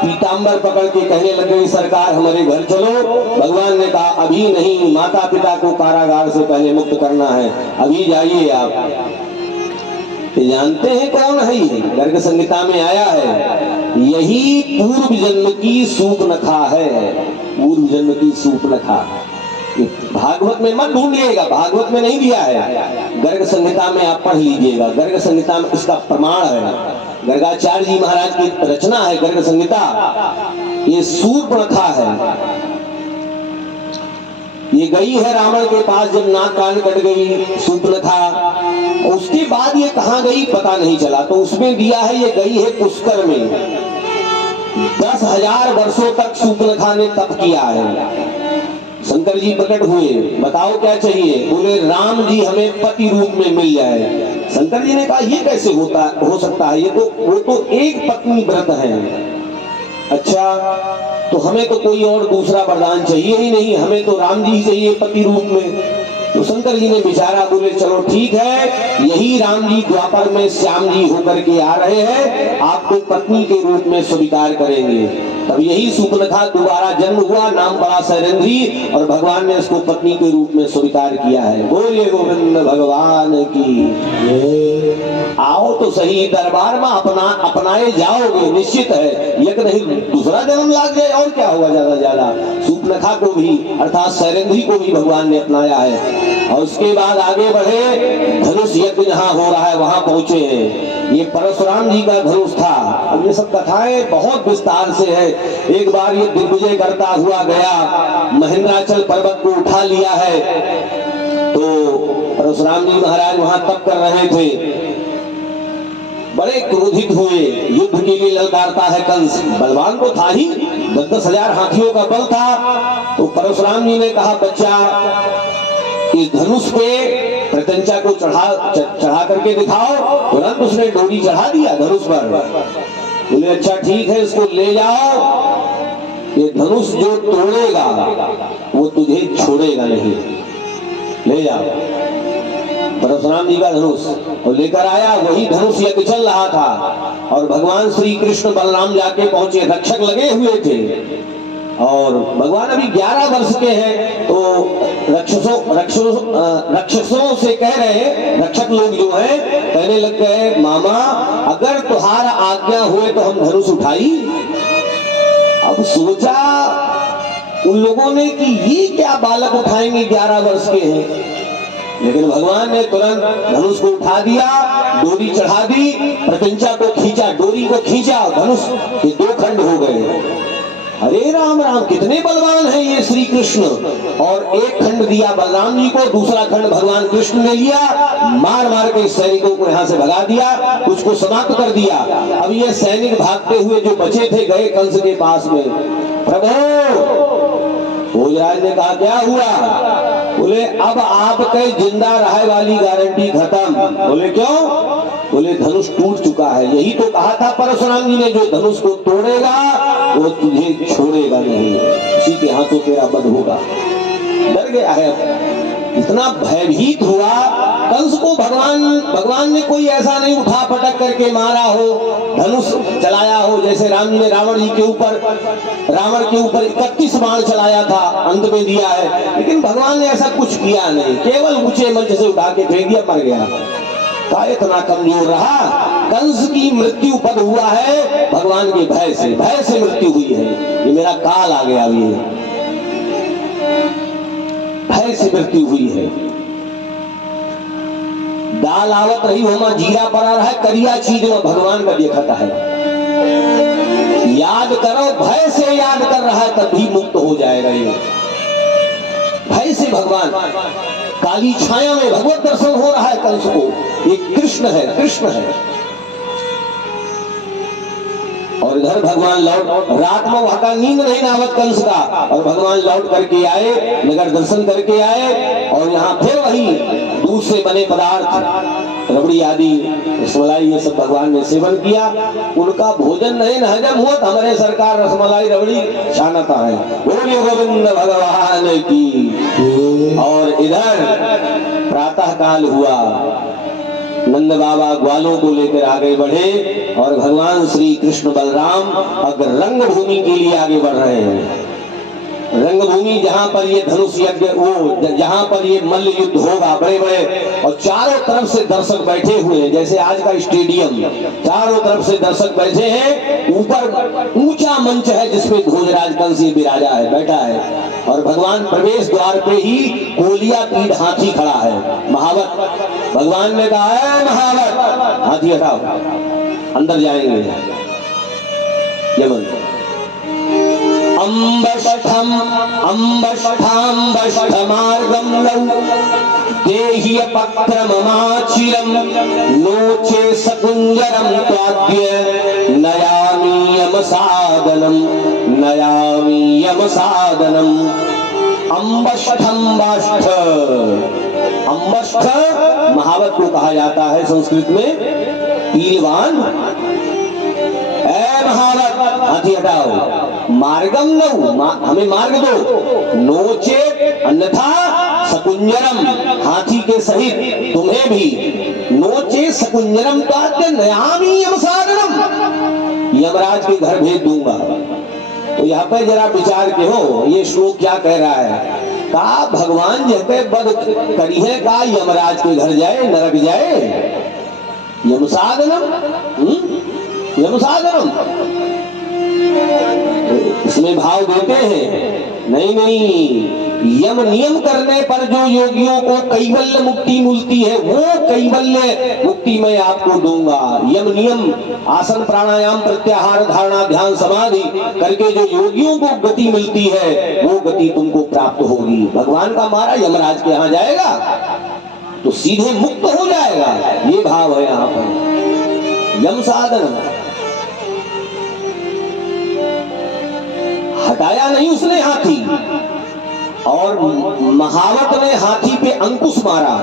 पीताम्बर पकड़ के कहने लगे सरकार हमारे घर चलो। भगवान ने कहा अभी नहीं, माता पिता को कारागार से पहले मुक्त करना है, अभी जाइए आप। जानते हैं कौन है ये? गर्ग संहिता में आया है, यही पूर्व जन्म की सूपनखा है। पूर्व जन्म की सूपनखा भागवत में मत ढूंढिएगा, भागवत में नहीं दिया है, गर्ग संहिता में आप पढ़ लीजिएगा। गर्ग संहिता में इसका प्रमाण है, गर्गाचार्य जी महाराज की रचना है गर्ग संहिता। ये सूर्पनखा है, ये गई है रावण के पास जब नाक कान कट गई सूर्पनखा। उसके बाद ये कहां गई पता नहीं चला, तो उसमें दिया है ये गई है पुष्कर में। 10,000 वर्षों तक सूर्पनखा ने तप किया है। शंकर जी प्रकट हुए, बताओ क्या चाहिए? बोले राम जी हमें पति रूप में मिल जाए। शंकर जी ने कहा ये कैसे हो सकता है, ये तो वो तो एक पत्नी व्रत है। अच्छा तो हमें तो कोई और दूसरा वरदान चाहिए ही नहीं, हमें तो राम जी चाहिए पति रूप में। तो शंकर जी ने विचारा, बोले चलो ठीक है, यही राम जी द्वापर में श्याम जी होकर के आ रहे हैं, आपको पत्नी के रूप में स्वीकार करेंगे। तब यही सूर्पनखा दोबारा जन्म हुआ, नाम पड़ा शैलेंद्री, और भगवान ने इसको पत्नी के रूप में स्वीकार किया है। बोलिए गोविंद भगवान की। आओ तो सही दरबार में अपनाए जाओगे, निश्चित है, एक नहीं दूसरा जन्म लाग जाए और क्या होगा ज्यादा ज्यादा। सूर्पनखा को भी अर्थात शैलेंद्री को भी भगवान ने अपनाया है। और उसके बाद आगे बढ़े, धनुष यज्ञ जहाँ हो रहा है वहां पहुंचे हैं। ये परशुराम जी का धनुष था। अब ये सब कथाएं बहुत विस्तार से है। एक बार ये दिग्विजय करता हुआ गया, महेंद्राचल पर्वत को उठा लिया है। तो परशुराम जी महाराज वहां तप कर रहे थे, बड़े क्रोधित हुए, युद्ध के लिए ललकारता है कंस। बलवान तो था ही, 10,000 हाथियों का बल था। तो परशुराम जी ने कहा बच्चा इस धनुष पे प्रत्यंचा को चढ़ा करके दिखाओ। तुरंत उसने डोरी चढ़ा दिया धनुष पर। बोले अच्छा ठीक है, इसको ले जाओ, ये धनुष जो तोड़ेगा वो तुझे छोड़ेगा नहीं, ले जाओ। परशुराम जी का धनुष और लेकर आया, वही धनुष यज्ञ चल रहा था और भगवान श्री कृष्ण बलराम जाके पहुंचे, रक्षक लगे हुए थे। और भगवान अभी 11 वर्ष के हैं, तो रक्षसों से कह रहे, रक्षक लोग जो हैं कहने लग गए मामा अगर तुम्हारा आज्ञा हुए तो हम धनुष उठाई। अब सोचा उन लोगों ने कि ये क्या बालक उठाएंगे, 11 वर्ष के हैं। लेकिन भगवान ने तुरंत धनुष को उठा दिया, डोरी चढ़ा दी, प्रत्यंचा को खींचा, डोरी को खींचा, धनुष के 2 खंड हो गए। अरे राम राम, कितने बलवान हैं ये श्री कृष्ण। और एक खंड दिया बलराम जी को, दूसरा खंड भगवान कृष्ण ने लिया, मार मार के सैनिकों को यहाँ से भगा दिया, उसको समाप्त कर दिया। अब ये सैनिक भागते हुए जो बचे थे गए कंस के पास में। प्रभु भोजराज ने कहा क्या हुआ? बोले अब आपके जिंदा रहे वाली गारंटी खत्म। बोले क्यों? बोले धनुष टूट चुका है। यही तो कहा था परशुराम जी ने, जो धनुष को तोड़ेगा वो तुझे छोड़ेगा नहीं, उसी के हाथों तेरा वध होगा। डर गया है, इतना भयभीत हुआ, कंस को भगवान ने कोई ऐसा नहीं उठा पटक करके मारा हो, धनुष चलाया हो, जैसे राम ने रावण के ऊपर 31 बाण चलाया था, अंत में दिया है। लेकिन भगवान ने ऐसा कुछ किया नहीं, केवल ऊंचे मंच से उठा के फेंक दिया, मर गया। का इतना कमजोर रहा। कंस की मृत्यु पद हुआ है भगवान के भय से मृत्यु हुई है। ये मेरा काल आ गया, अभी भय से मृत्यु हुई है। दाल आवत रही हो मां जीरा पड़ा रहा है, करिया चीज में भगवान का देखता है। याद करो, भय से याद कर रहा है तब भी मुक्त हो जाएगा। ये भय से भगवान, काली छाया में भगवत दर्शन हो रहा है कंस को। ये कृष्ण है। और इधर भगवान रात में वहां का नींद नहीं आवत कंस का, और भगवान लौट करके आए, नगर दर्शन करके आए, और यहाँ फिर वही दूध से बने पदार्थ, रबड़ी आदि, रसमलाई, ये सब भगवान ने सेवन किया। उनका भोजन नहीं हजम हुआ, हमारे सरकार रसमलाई रबड़ी छानता है। बोलिए गोविंद भगवान की। और इधर प्रातः काल हुआ, नंद बाबा ग्वालों को लेकर आगे बढ़े, और भगवान श्री कृष्ण बलराम अब रंगभूमि के लिए आगे बढ़ रहे हैं। रंगभूमि जहां पर ये धनुष यज्ञ, वो जहां पर ये मल्ल युद्ध होगा, बड़े बड़े, और चारों तरफ से दर्शक बैठे हुए हैं, जैसे आज का स्टेडियम, चारों तरफ से दर्शक बैठे हैं। ऊपर ऊंचा मंच है जिसपे भोजराज कंस विराजा है, बैठा है, और भगवान प्रवेश द्वार पे ही कोलिया पीठ हाथी खड़ा है। महावत भगवान ने कहा है, महावत हाथी हटाओ, अंदर जाएंगे। यमन अम्बष्ठाम्बष्ठमार्गं लौ देहि पक्रममाचिरं नोचे सकुञ्जरं त्वाद्य नयामि यमसादनम्। अम्बष्ठ महावत को कहा जाता है संस्कृत में पीलवान। महावत हाथी हटाओ, मार्गम लो, हमें मार्ग दो, नोचे अन्यथा सकुंजरम, हाथी के सहित तुम्हें भी, नोचे सकुंजरम तो नयामि यमसादनम, यमराज के घर भेज दूंगा। तो यहाँ पे जरा विचार के हो, ये श्लोक क्या कह रहा है? का भगवान जब पे बद करी है, का यमराज के घर जाए, नरक जाए? यमसादनम, यमसादनम, इसमें भाव देते हैं, नहीं, यम नियम करने पर जो योगियों को कैवल्य मुक्ति मिलती है, वो कैवल्य मुक्ति मैं आपको दूंगा। यम नियम, आसन प्राणायाम प्रत्याहार धारणा ध्यान समाधि करके जो योगियों को गति मिलती है, वो गति तुमको प्राप्त होगी। भगवान का मारा यमराज के यहाँ जाएगा तो सीधे मुक्त हो जाएगा, ये भाव है यहाँ पर। यम साधन हटाया नहीं उसने हाथी, और महावत ने हाथी पे अंकुश मारा।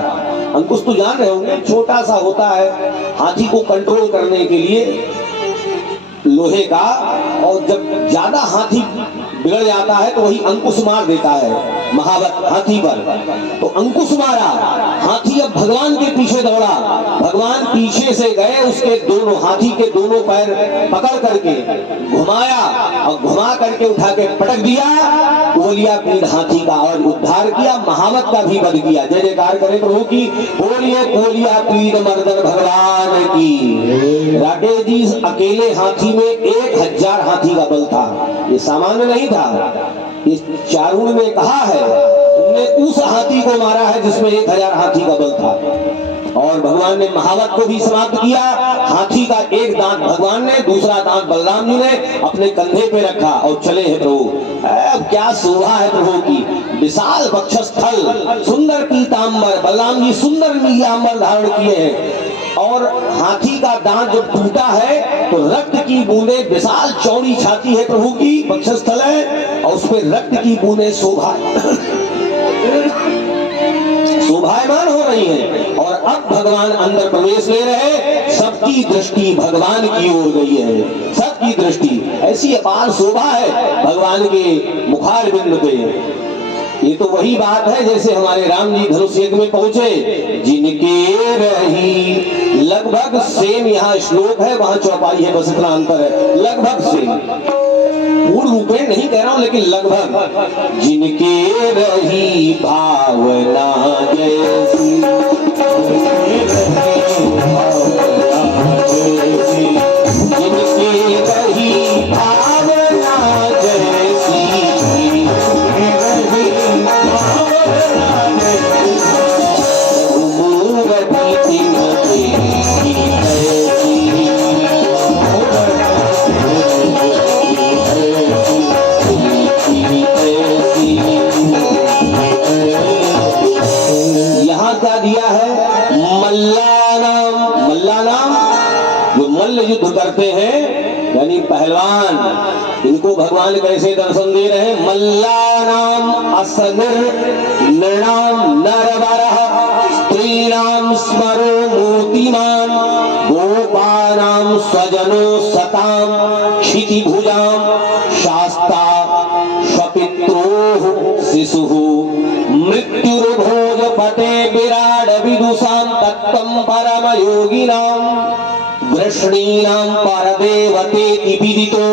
अंकुश तो जान रहे होंगे, छोटा सा होता है हाथी को कंट्रोल करने के लिए, लोहे का, और जब ज्यादा हाथी बिगड़ जाता है तो वही अंकुश मार देता है महावत हाथी पर। तो अंकुश मारा, हाथी अब भगवान के पीछे दौड़ा, भगवान पीछे से गए, उसके दोनों हाथी के दोनों पैर पकड़ करके घुमाया, और घुमा करके उठा के पटक दिया कोलिया पीठ हाथी का, और उद्धार किया, महावत का भी वध किया। जय जयकार करे प्रभु की। बोलिए कोलिया पीठ मर्दन भगवान की। राकेश जी, अकेले हाथी में 1000 हाथी का बल था, ये सामान्य नहीं था। इस चारुण ने कहा है, तुमने उस हाथी को मारा है जिसमें 1000 हाथी का बल था। और भगवान ने महावत को भी समाप्त किया। हाथी का एक दांत भगवान ने, दूसरा दांत बलराम जी ने अपने कंधे पे रखा और चले हैं प्रभु। अब क्या शोभा है प्रभु की, विशाल वक्षस्थल, सुंदर पीतांबर, बलराम जी सुंदर नीलांबर धारण किए हैं, और हाथी का दांत जब टूटा है तो रक्त की बूंदे, विशाल चौड़ी छाती है प्रभु की, वक्षस्थल है, और उस पर रक्त की बूंदे शोभायमान हो रही हैं। और अब भगवान अंदर प्रवेश ले रहे, सबकी दृष्टि भगवान की ओर गई है, सबकी दृष्टि, ऐसी अपार शोभा है भगवान के मुखारबिंद पे। ये तो वही बात है जैसे हमारे राम जी धनुष यज्ञ में पहुंचे, जिनके रही लगभग सेम यहाँ श्लोक है, वहां चौपाई है, बस इतना अंतर है, लगभग सेम, पूर्ण रूप में नहीं कह रहा हूं लेकिन लगभग। जिनके रही भावना जैसी, जिनके रही भावना जैसी, युद्ध करते हैं यानी पहलवान, इनको भगवान कैसे दर्शन दे रहे हैं? मल्लानाम असनिर नृणाम नरवरः स्त्रीणाम स्मरो मूर्तिमान गोपानाम स्वजनो सताम क्षितिभुजाम शास्ता स्वपित्रोः शिशुः मृत्युर्भोजपते विराड विदुषां तत्त्वं परमयोगिनां वृष्णीनां परदेवतेति विदितो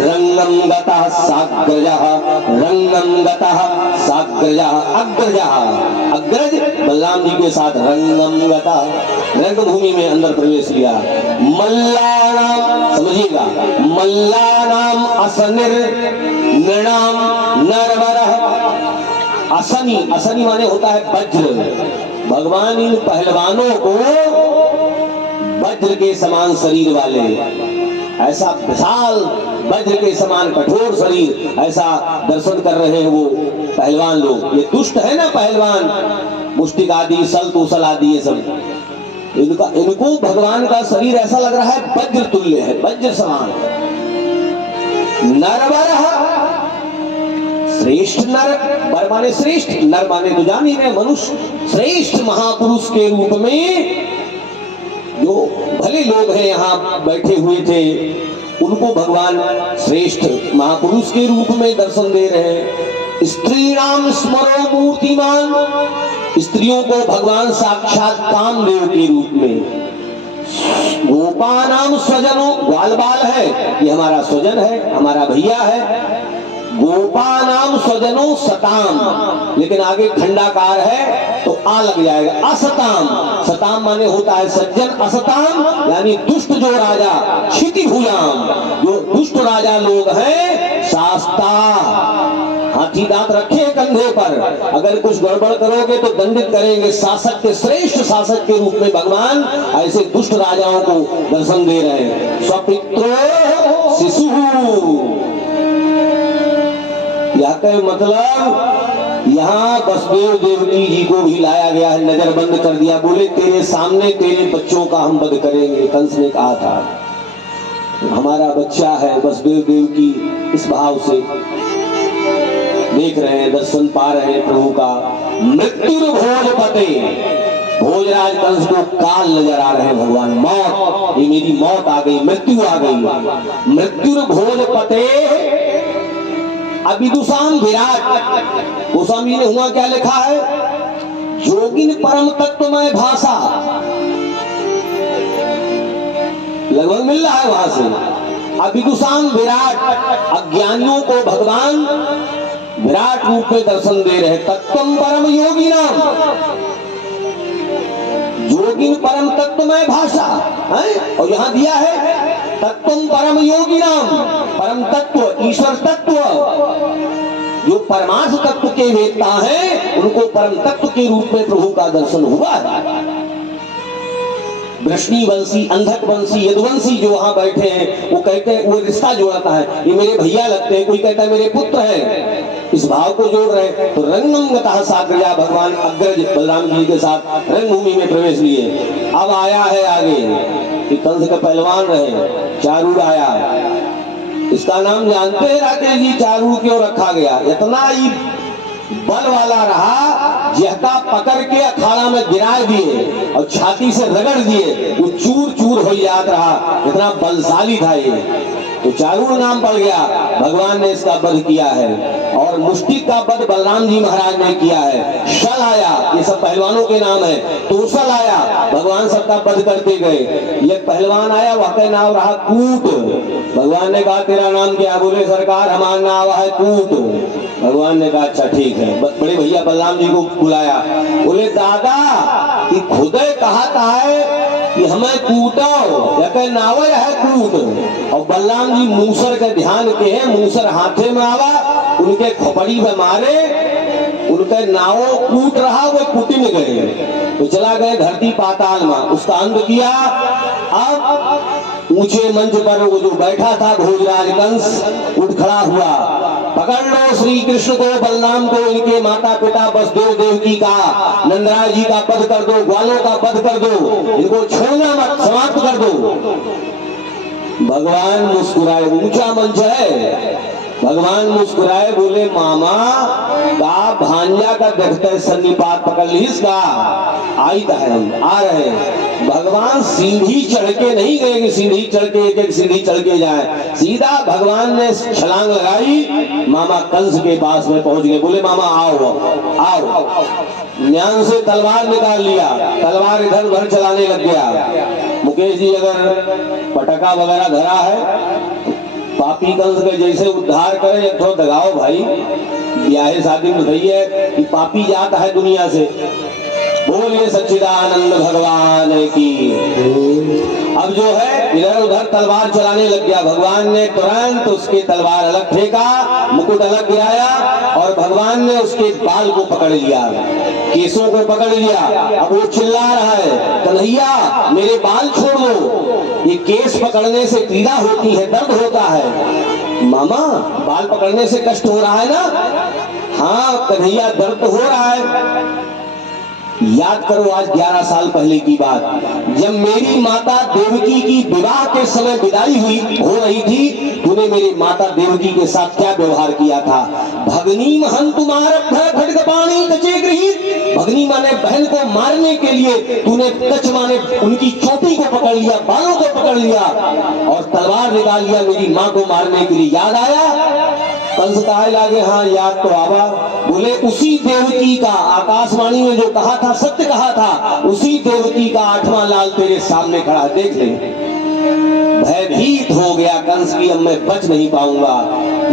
रंगं गतः साग्रजः, रंगं गतः साग्रजः, अग्रजः, अग्रज बलराम जी के साथ रंगं गतः, रंगभूमि में अंदर प्रवेश किया। मल्लानाम, समझिएगा, मल्लानाम असनिर नृणाम नरवरः, असनी, असनी माने होता है वज्र, भगवान इन पहलवानों को वज्र के समान शरीर वाले, ऐसा विशाल वज्र के समान कठोर शरीर, ऐसा दर्शन कर रहे हैं वो पहलवान लोग। ये दुष्ट है ना पहलवान, मुष्टिक आदि, सल तोसल आदि, ये सब इनको भगवान का शरीर ऐसा लग रहा है वज्र तुल्य है, वज्र समान। नरवर, श्रेष्ठ नर, वर माने श्रेष्ठ, नर माने तो जान ही रहे मनुष्य, श्रेष्ठ महापुरुष के रूप में जो भले लोग हैं यहाँ बैठे हुए थे, उनको भगवान श्रेष्ठ महापुरुष के रूप में दर्शन दे रहे हैं। स्त्रीणाम स्मरो मूर्तिमान, स्त्रियों को भगवान साक्षात कामदेव के रूप में। गोपानाम स्वजनों, ग्वाल बाल है, ये हमारा स्वजन है, हमारा भैया है। गोपानाम स्वजनों सताम, लेकिन आगे खंडाकार है तो आ लग जाएगा, असताम, सताम माने होता है सज्जन, असताम यानी दुष्ट जो राजा, क्षितिभुजाम, जो दुष्ट राजा लोग हैं, शास्ता, हाथी दांत रखे कंधे पर, अगर कुछ गड़बड़ करोगे तो दंडित करेंगे, शासक के, श्रेष्ठ शासक के रूप में भगवान ऐसे दुष्ट राजाओं को दर्शन दे रहे हैं। स्वपित्रो शिशु, यह का मतलब यहाँ वसुदेव देवकी जी को भी लाया गया है, नजर बंद कर दिया, बोले तेरे सामने तेरे बच्चों का हम वध करेंगे। कंस ने कहा था हमारा बच्चा है, वसुदेव देवकी इस भाव से देख रहे हैं, दर्शन पा रहे हैं प्रभु का। मृत्यु भोजपते, भोजराज कंस को काल नजर आ रहे हैं भगवान, मौत, ये मेरी मौत आ गई, मृत्यु आ गई। मृत्यु भोजपते अविदुषाम विराट, गोस्वामी ने हुआ क्या लिखा है? जोगिन परम तत्वमय भाषा, लगभग मिल रहा है वहां से। अविदुषाम विराट, अज्ञानियों को भगवान विराट रूप में दर्शन दे रहे। तत्वम परम योगी नाम, योगिन परम तत्वमय भाषा है, और यहां दिया है तत्वम परम योगी नाम, परम तत्व, ईश्वर तत्व, जो परमार्थ तत्व के वेत्ता हैं, उनको परम तत्व के रूप में प्रभु का दर्शन हुआ है। वृष्णि वंशी, अंधक वंशी, यदुवंशी जो वहां बैठे हैं, वो कहते हैं, वो रिश्ता जोड़ता है, ये मेरे भैया लगते हैं, कोई कहता है मेरे पुत्र हैं, इस भाव को जोड़ रहे हैं। तो रंगम गतः साग्रजा, भगवान अग्रज बलराम जी के साथ रंगभूमि में प्रवेश लिए। अब आया है आगे, कंस का पहलवान रहे, चारूर आया। इसका नाम जानते हैं राकेश जी, चारूर क्यों रखा गया? इतना ही बल वाला रहा, जहका पकड़ के अखाड़ा में गिरा दिए और छाती से रगड़ दिए, वो चूर चूर हो जाता रहा, इतना बलशाली था ये। तो चारूण नाम पड़ गया, भगवान ने इसका वध किया है। और मुष्टिक का वध बलराम जी महाराज ने किया है। शल आया, ये सब पहलवानों के नाम है। तोसल आया, भगवान सबका वध करते गए। एक पहलवान आया, वह का नाम रहा कूट। भगवान ने कहा तेरा नाम क्या? बोले सरकार हमारा नाम है कूट। भगवान ने कहा अच्छा ठीक है। बड़े भैया बलराम जी को बुलाया, बोले दादा कि खुदे कहा है कि हमें कूटो, या कहे नावे है कूट। और बलराम जी मूसर के ध्यान के हैं, मूसर हाथे में आवा, उनके खोपड़ी में मारे, उनके नावों कूट रहा, वो कुटिन गए, तो चला गए धरती पाताल में, उसका अंत किया। अब ऊंचे मंच पर वो जो बैठा था भोजराज कंस उठ खड़ा हुआ, पकड़ लो श्री कृष्ण को, बलराम को, इनके माता पिता वसुदेव देवकी का, नंदराज जी का वध कर दो, ग्वालों का वध कर दो, इनको छोड़ना मत, समाप्त कर दो। भगवान मुस्कुराए, ऊंचा मंच है, भगवान मुस्कुराए, बोले मामा का भांजा का देखते सन्निपात पकड़ ली इसका, आई था हम आ रहे हैं। भगवान सीढ़ी चढ़ के नहीं गए कि सीढ़ी चढ़ के एक एक सीढ़ी चढ़ के जाए, सीधा भगवान ने छलांग लगाई, मामा कंस के पास में पहुंच गए। बोले मामा आओ आओ, न्यान से तलवार निकाल लिया, तलवार इधर उधर चलाने लग गया। मुकेश जी अगर पटाखा वगैरह धरा है, पापी कंस के जैसे उद्धार करे, एक तो दगाओ भाई, ब्याहे शादी में बताइए कि पापी जाता है दुनिया से। बोलिए सच्चिदानंद भगवान की। अब जो है इधर उधर तलवार चलाने लग गया, भगवान ने तुरंत उसकी तलवार अलग फेंका, मुकुट अलग गिराया, और भगवान ने उसके बाल को पकड़ लिया, केसों को पकड़ लिया। अब वो चिल्ला रहा है कन्हैया मेरे बाल छोड़ दो, ये केस पकड़ने से पीड़ा होती है, दर्द होता है। मामा बाल पकड़ने से कष्ट हो रहा है ना? हाँ कन्हैया दर्द हो रहा है। याद करो आज 11 साल पहले की बात, जब मेरी माता देवकी की विवाह के समय विदाई हो रही थी, तूने मेरी माता देवकी के साथ क्या व्यवहार किया था? भगनी महन तुम्हारा खड्ग पाणी कचे गृहीत, भगनी माने बहन को मारने के लिए तूने कच माने उनकी चोटी को पकड़ लिया, बालों को पकड़ लिया और तलवार निकाल लिया मेरी माँ को मारने के लिए। याद आया? कंस कहे लागे हाँ याद तो आवा। बोले उसी देवकी का, आकाशवाणी में जो कहा था सत्य कहा था, उसी देवकी का 8वां लाल तेरे सामने खड़ा, देख ले। भयभीत हो गया कंस की, अब मैं बच नहीं पाऊंगा।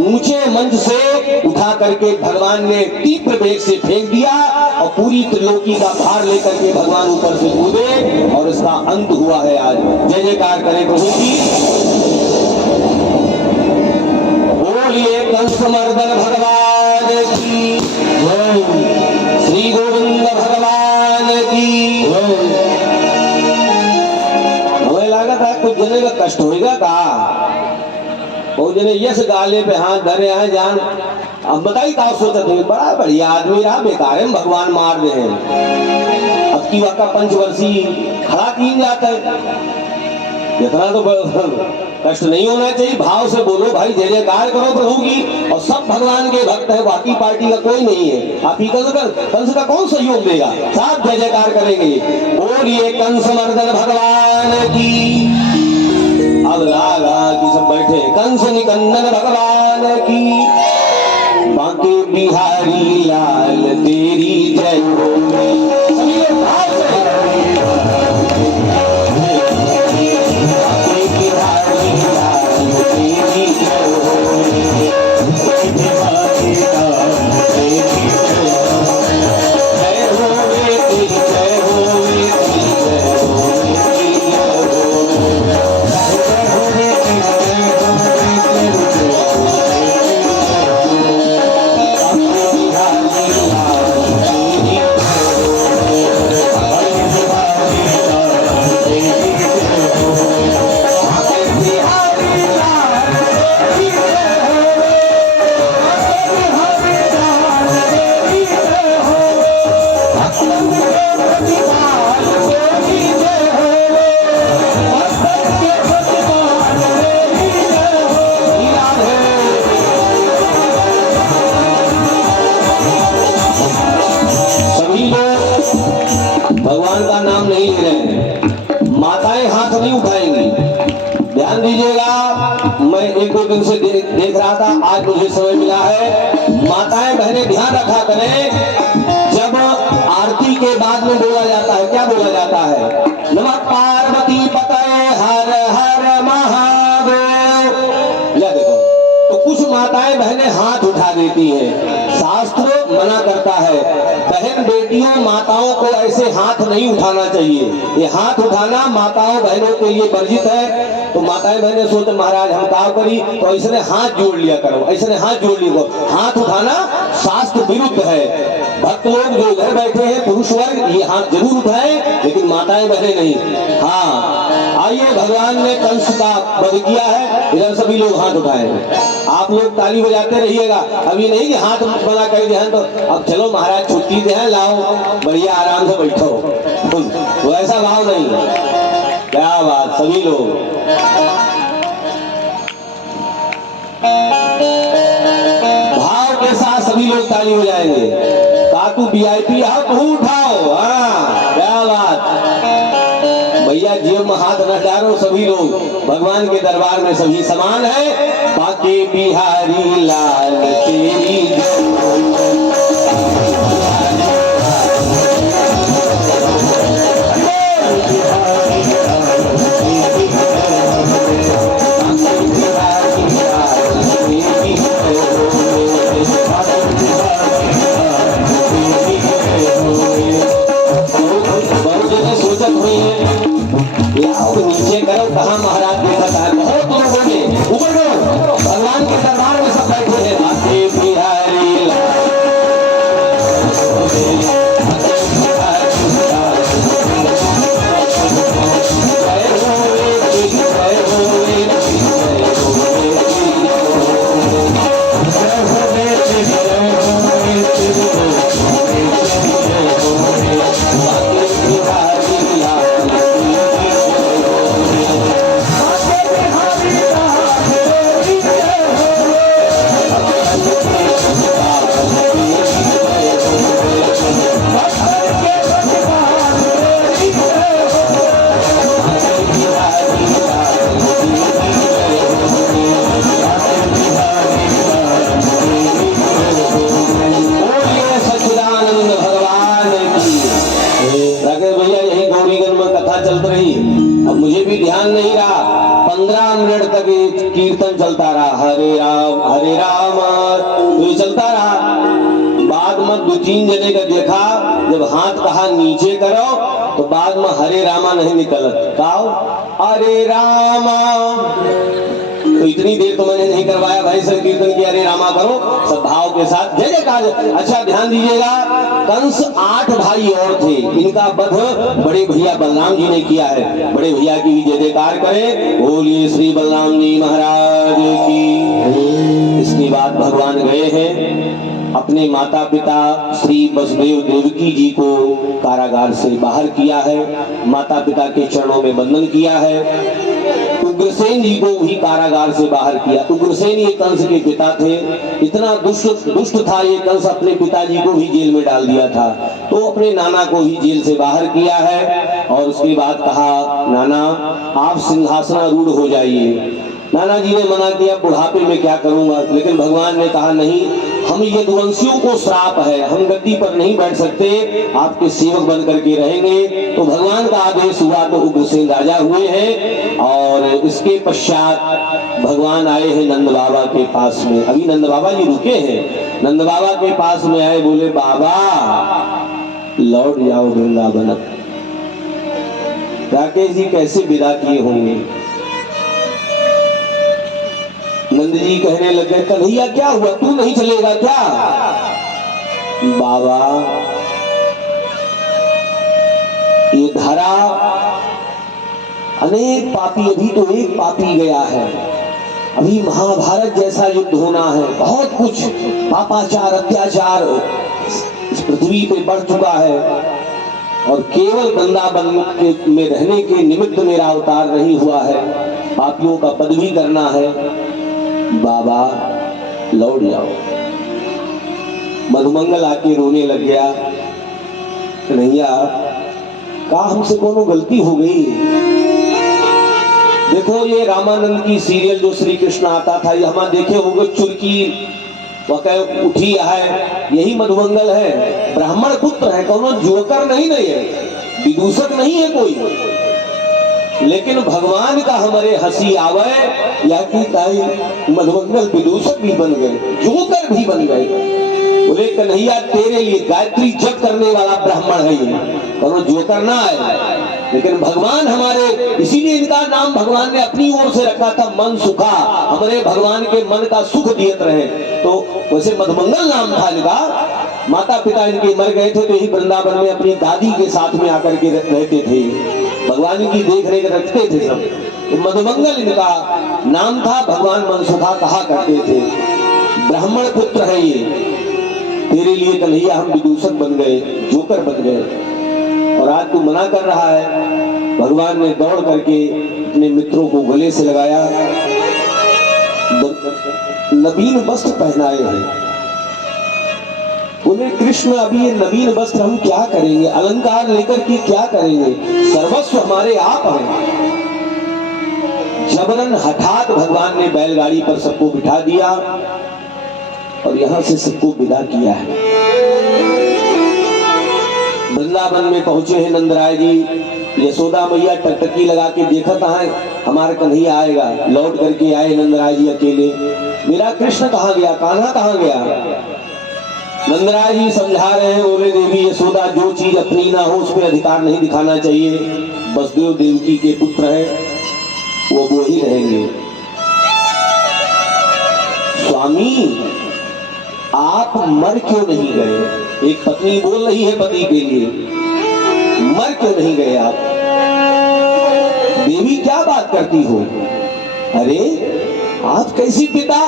ऊंचे मंच से उठा करके भगवान ने तीव्र वेग से फेंक दिया और पूरी त्रिलोकी का भार लेकर के भगवान ऊपर से कूदे और इसका अंत हुआ है आज। जय जयकार करे प्रभु की। बोलिए कंस मर्दन भगवान की जय, श्री गोविंद भगवान की जय। हमें लगा था कुछ जने का कष्ट होगा का, बहुत जने यश गाले पे हाथ धरे हैं जान। अब बताइए क्या सोचा थे, बड़ा बढ़िया आदमी रहा, बेकार है भगवान मार दे। अब की वाका पंचवर्षीय खड़ा किन जाता है, इतना तो कष्ट नहीं होना चाहिए। भाव से बोलो भाई, जय जयकार करो प्रभु की। और सब भगवान के भक्त है, बाकी पार्टी का कोई नहीं है। आप ही कंस का कौन सहयोग देगा? सब जय जयकार करेंगे। बोलिए कंस मर्दन भगवान की। अब लागा कि सब बैठे, कंस निकंदन भगवान की। बांके बिहारी लाल तेरी जय हो। सभी लोग भाव से भगवान का नाम नहीं ले रहे, माताएं हाथ नहीं उठाएंगी। ध्यान दीजिएगा, मैं एक दो दिन से देख रहा था, आज मुझे समय मिला है। माताएं बहनें ध्यान रखा करें, जब आरती के बाद में बोला जाता है, क्या बोला जाता है? नमः पार्वती पतये हर हर महादेव। या देखो, तो कुछ माताएं बहनें हाथ उठा देती हैं। शास्त्र मना करता है, बहन बेटियों माताओं को ऐसे हाथ नहीं उठाना चाहिए। ये हाथ उठाना माताओं बहनों के लिए वर्जित है। तो माताएं बहनें सोचते महाराज हम काम करी, तो ऐसे हाथ जोड़ लिया करो, ऐसे हाथ जोड़ लिया करो। हाथ उठाना शास्त्र विरुद्ध है। भक्त लोग जो घर बैठे हैं, पुरुष वर्ग, ये हाथ जरूर उठाए, लेकिन माताएं बहनें नहीं। हाँ, आइए, भगवान ने कंस का वध किया है, इधर सभी लोग हाथ उठाए। आप लोग ताली बजाते रहिएगा, अभी नहीं कि हाथ बना कर दिया तो अब चलो महाराज छुट्टी दे, लाओ बढ़िया आराम से बैठो, तो ऐसा भाव नहीं। क्या बात, सभी लोग भाव के साथ सभी लोग ताली बजाएंगे। काकू वीआईपी आओ तो उठाओ। हाँ, क्या बात भैया, जेब में हाथ न डालो। सभी लोग भगवान के दरबार में सभी समान है। बाके बिहारी लाल तेरी नीचे करो, कहाँ महाराज देखा था, बहुत लोगों ने ऊपर करो, भगवान के दरबार में सब बैठे हैं। बाके बिहारी लाल चलती रही। अब मुझे भी ध्यान नहीं रहा, 15 मिनट तक कीर्तन चलता रहा, हरे राम तो चलता रहा। बाद में 2-3 जने का देखा, जब हाथ कहा नीचे करो, तो बाद में हरे रामा नहीं निकलत, कहो हरे रामा। तो इतनी देर तो मैंने नहीं करवाया भाई, सब कीर्तन की हरे रामा करो, सब भाव के साथ जय जयकार। अच्छा ध्यान दीजिएगा, कंस 8 भाई और थे, इनका वध बड़े भैया बलराम जी ने किया है। बड़े भैया की जय जयकार करें, बोलिए श्री बलराम जी महाराज की। इसके बाद भगवान गए हैं, अपने माता पिता श्री वसुदेव देवकी जी को कारागार से बाहर किया है, माता पिता के चरणों में वंदन किया है। उग्रसेन जी को भी कारागार से बाहर किया। उग्रसेन ये कंस के पिता थे, इतना दुष्ट था ये कंस, अपने पिताजी को भी जेल में डाल दिया था, तो अपने नाना को भी जेल से बाहर किया है। और उसके बाद कहा, नाना आप सिंहासनारूढ़ हो जाइए। नाना जी ने मना किया, बुढ़ापे में क्या करूंगा, लेकिन भगवान ने कहा नहीं, हम यदुवंशियों को श्राप है, हम गद्दी पर नहीं बैठ सकते, आपके सेवक बन करके रहेंगे। तो भगवान का आदेश हुआ, तो उग्रसेन राजा हुए हैं। और इसके पश्चात भगवान आए हैं नंद बाबा के पास में। अभी नंद बाबा जी रुके हैं, नंद बाबा के पास में आए, बोले बाबा लौट जाओ वृंदावन। राकेश जी कैसे विदा किए होंगे? नंद जी कहने लगे, कन्हैया क्या हुआ, तू नहीं चलेगा क्या? बाबा ये धरा अनेक पापी, अभी तो एक पापी गया है, अभी महाभारत जैसा युद्ध होना है, बहुत कुछ पापाचार अत्याचार इस पृथ्वी पे बढ़ चुका है, और केवल वृंदावन में रहने के निमित्त मेरा अवतार नहीं हुआ है, पापियों का वध भी करना है। बाबा लौट जाओ। मधुमंगल आके रोने लग गया, कन्हैया का हमसे कोनो गलती हो गई, देखो ये रामानंद की सीरियल जो श्री कृष्ण आता था, ये हमारे देखे होंगे, चुरकी वह उठी है, यही मधुमंगल है, ब्राह्मण पुत्र है, कौन जोकर नहीं है, विदूषक नहीं है कोई। लेकिन भगवान का हमारे हंसी आवे या कि ताई मधुमंगल विदूषक भी बन गए, जोकर भी बन गए। बोले कन्हैया तेरे लिए गायत्री जप करने वाला ब्राह्मण है ये, कौन जोकर ना आए। लेकिन भगवान हमारे, इसीलिए इनका नाम भगवान ने अपनी ओर से रखा था मन सुखा, हमारे भगवान के मन का सुख दियत रहे। तो वैसे मधुमंगल नाम था इनका। माता पिता इनके मर गए थे तो यही वृंदावन में अपनी दादी के साथ में आकर के रहते थे, भगवान की देख रेख रखते थे सब। तो मधुमंगल इनका नाम था, भगवान मन सुखा कहा करते थे। ब्राह्मण पुत्र है ये, तेरे लिए कन्हैया हम विदूषक बन गए, जोकर बन गए, और आज तू मना कर रहा है। भगवान ने दौड़ करके अपने मित्रों को गले से लगाया, नवीन वस्त्र पहनाए हैं। बोले कृष्ण अभी ये नवीन वस्त्र हम क्या करेंगे, अलंकार लेकर के क्या करेंगे, सर्वस्व हमारे आप हैं। जबरन हठात भगवान ने बैलगाड़ी पर सबको बिठा दिया और यहां से सबको विदा किया है। वृंदावन में पहुंचे हैं नंदराय जी, यशोदा मैया टकटकी लगा के देखता है हमारा कन्हैया आएगा, लौट करके आए नंदराय जी अकेले। मेरा कृष्ण कहाँ गया, कान्हा कहाँ गया। नंदराय जी समझा रहे हैं, बोले देवी यशोदा जो चीज अपनी ना हो उस पर अधिकार नहीं दिखाना चाहिए, वसुदेव देवकी के पुत्र है वो ही रहेंगे। स्वामी आप मर क्यों नहीं गए, एक पत्नी बोल रही है पति के लिए, मर क्यों नहीं गए आप। देवी क्या बात करती हो, अरे आप कैसी पिता,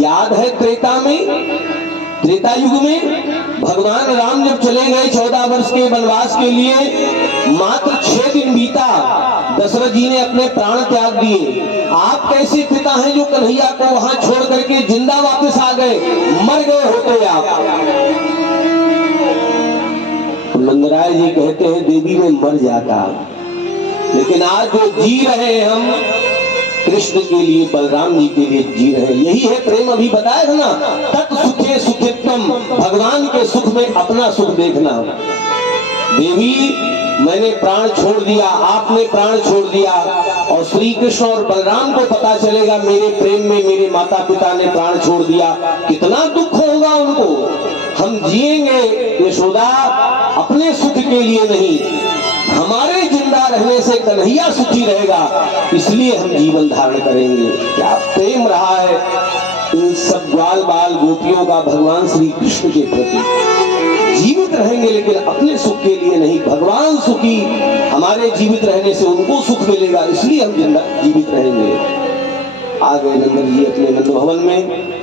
याद है त्रेता में, त्रेता युग में भगवान राम जब चले गए 14 वर्ष के वनवास के लिए, मात्र 6 दिन बीता, दशरथ जी ने अपने प्राण त्याग दिए। आप कैसे पिता हैं जो कन्हैया को वहां छोड़ करके जिंदा वापस आ गए, मर गए होते आप। नंदराय जी कहते हैं देवी में मर जाता, लेकिन आज जो जी रहे हैं हम कृष्ण के लिए, बलराम जी के लिए जी रहे हैं, यही है प्रेम। अभी बताया था ना, तत् सुखे सुखित्वम, भगवान के सुख में अपना सुख देखना। देवी मैंने प्राण छोड़ दिया, आपने प्राण छोड़ दिया, और श्री कृष्ण और बलराम को पता चलेगा मेरे प्रेम में मेरे माता पिता ने प्राण छोड़ दिया, कितना दुख होगा उनको। हम जिएंगे यशोदा अपने सुख के लिए नहीं, हमारे जिंदा रहने से कन्हैया सुखी रहेगा, इसलिए हम जीवन धारण करेंगे। क्या प्रेम रहा है इन सब ग्वाल बाल गोपियों का भगवान श्री कृष्ण के प्रति। जीवित रहेंगे लेकिन अपने सुख के लिए नहीं, भगवान सुखी, हमारे जीवित रहने से उनको सुख मिलेगा, इसलिए हम जिंदा जीवित रहेंगे। आ गए नंदन जी अपने नंद भवन में।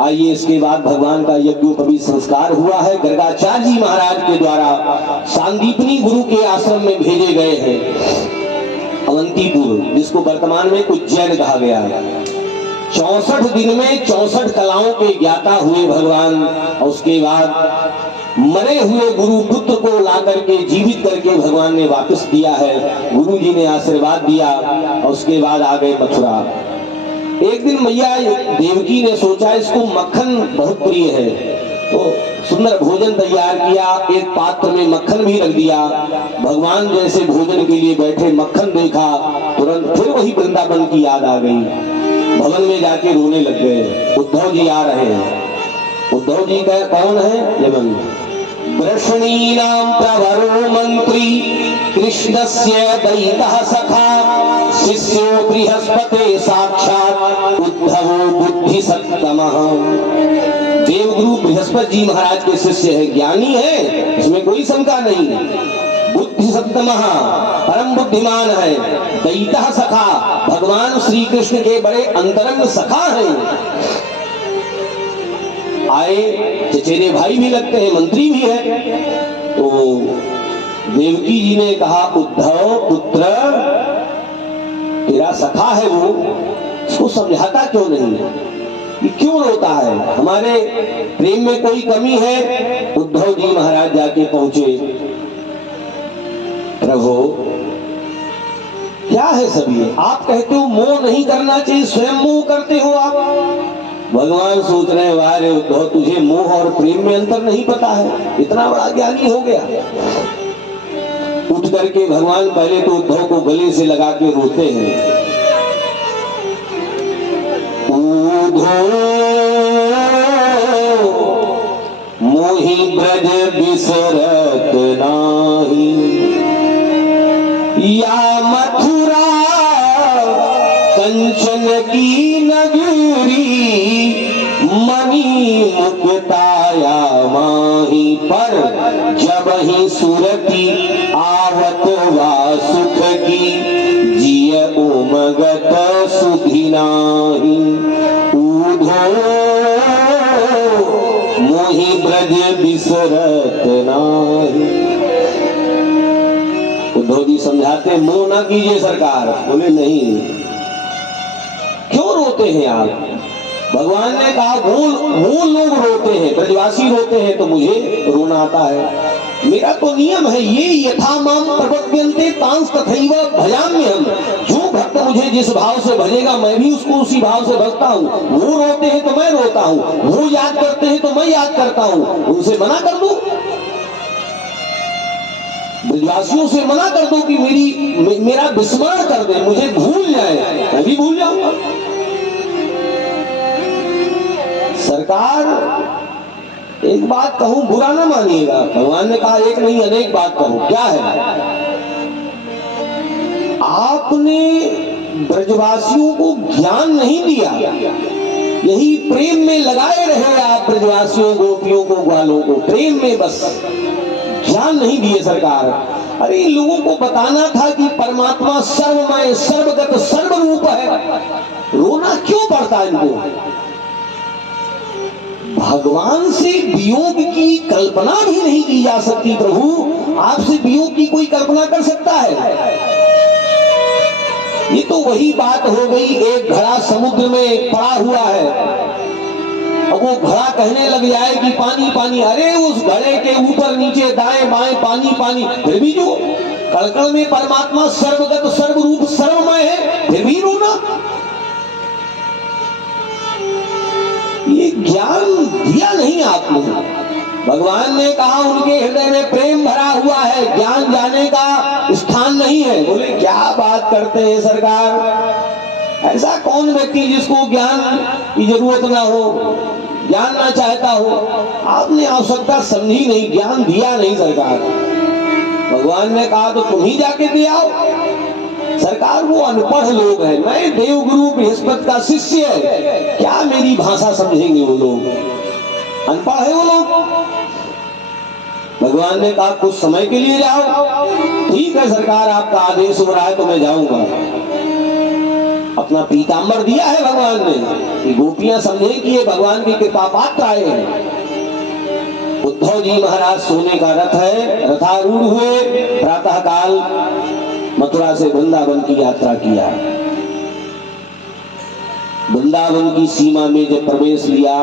आइए इसके बाद भगवान का यज्ञोपवीत संस्कार हुआ है, गर्गाचार्य जी महाराज के द्वारा सांदीपनी गुरु के आश्रम में भेजे गए हैं अवंतीपुर, जिसको वर्तमान में उज्जैन कहा गया है। 64 दिन में 64 कलाओं के ज्ञाता हुए भगवान, और उसके बाद मरे हुए गुरु पुत्र को ला करके जीवित करके भगवान ने वापस दिया है। गुरु जी ने आशीर्वाद दिया और उसके बाद आ गए मथुरा। एक दिन मैया देवकी ने सोचा इसको मक्खन बहुत प्रिय है, तो सुंदर भोजन तैयार किया, एक पात्र में मक्खन भी रख दिया। भगवान जैसे भोजन के लिए बैठे, मक्खन देखा, तुरंत फिर वही वृंदावन की याद आ गई। भवन में जाके रोने लग गए। उद्धव जी आ रहे हैं। उद्धव जी का कौन है, यमन वृषणीनां प्रवरो मंत्री कृष्णस्य दैतः सखा शिष्यो बृहस्पते साक्षात् उद्धवो बुद्धिसत्तमः। देवगुरु बृहस्पति जी महाराज के शिष्य है, ज्ञानी है, इसमें कोई शंका नहीं। बुद्धिसत्तमः, परम बुद्धिमान है। दैतः सखा, भगवान श्री कृष्ण के बड़े अंतरंग सखा हैं। आए, चचेरे भाई भी लगते हैं, मंत्री भी है। तो देवकी जी ने कहा उद्धव पुत्र तेरा सखा है वो, इसको समझाता क्यों नहीं, ये क्यों रोता है, हमारे प्रेम में कोई कमी है। उद्धव जी महाराज जाके पहुंचे, प्रभु क्या है सब ये? आप कहते हो मोह नहीं करना चाहिए, स्वयं मोह करते हो आप। भगवान सोच रहे हैं वाह रे उद्धव, तुझे मोह और प्रेम में अंतर नहीं पता है, इतना बड़ा ज्ञानी हो गया। उठ करके भगवान पहले तो उद्धव को गले से लगा के रोते हैं। मोहि ब्रज बिसरत नाही, या मथुरा कंचन की नगरी, मणि मुक्ताया माही, पर जब ही सुरती आवत वा सुख की, जिय उमगत सुधि नाही। मोहि ब्रज बिसरत नाही। उद्धव जी समझाते मोह ना कीजिए सरकार। बोले नहीं। क्यों रोते हैं आप? भगवान ने कहा वो लोग रोते हैं, ब्रजवासी रोते हैं तो मुझे रोना आता है। मेरा तो नियम है ये, यथा माम प्रपद्यन्ते तांस तथैव भजाम्यहम्। जो भक्त मुझे जिस भाव से भजेगा मैं भी उसको उसी भाव से भजता हूँ। वो रोते हैं तो मैं रोता हूँ, वो याद करते हैं तो मैं याद करता हूँ। उनसे मना कर दो, ब्रजवासियों से मना कर दो कि मेरा विस्मरण कर दे, मुझे भूल जाए, मैं भी भूल जाऊंगा। सरकार एक बात कहूं बुरा ना मानिएगा, भगवान ने कहा एक नहीं अनेक बात कहूं। क्या है? आपने ब्रजवासियों को ज्ञान नहीं दिया, यही प्रेम में लगाए रहे आप ब्रजवासियों, गोपियों को, ग्वालों को, प्रेम में बस ज्ञान नहीं दिए सरकार। अरे इन लोगों को बताना था कि परमात्मा सर्वमय, सर्वगत, सर्वरूप है। रोना क्यों पड़ता है इनको? भगवान से वियोग की कल्पना भी नहीं की जा सकती। प्रभु आपसे वियोग की कोई कल्पना कर सकता है? ये तो वही बात हो गई, एक घड़ा समुद्र में पड़ा हुआ है, अब वो घड़ा कहने लग जाए कि पानी पानी, अरे उस घड़े के ऊपर नीचे दाएं बाएं पानी पानी, फिर भी जो कलकल में परमात्मा सर्वगत, सर्वरूप, सर्वमय है, फिर भी रोना। ये ज्ञान दिया नहीं आपने। भगवान ने कहा उनके हृदय में प्रेम भरा हुआ है, ज्ञान जाने का स्थान नहीं है। बोले क्या बात करते हैं सरकार? ऐसा कौन व्यक्ति जिसको ज्ञान की जरूरत ना हो, ज्ञान ना चाहता हो? आपने आवश्यकता समझी नहीं, ज्ञान दिया नहीं सरकार। भगवान ने कहा तो तुम ही जाके दे आओ। सरकार वो अनपढ़ लोग हैं, मैं देवगुरु बृहस्पति का शिष्य है, क्या मेरी भाषा समझेंगे वो लोग? अनपढ़ है वो लोग। भगवान ने कहा कुछ समय के लिए जाओ। ठीक है सरकार, आपका आदेश हो रहा है तो मैं जाऊंगा। अपना पीताम्बर दिया है भगवान ने कि गोपियां समझे कि ये भगवान की कृपा पात्र आए हैं। उद्धव जी महाराज सोने का रथ है, रथारूढ़ हुए, प्रातः काल मथुरा से वृंदावन की यात्रा किया। वृंदावन की सीमा में जब प्रवेश लिया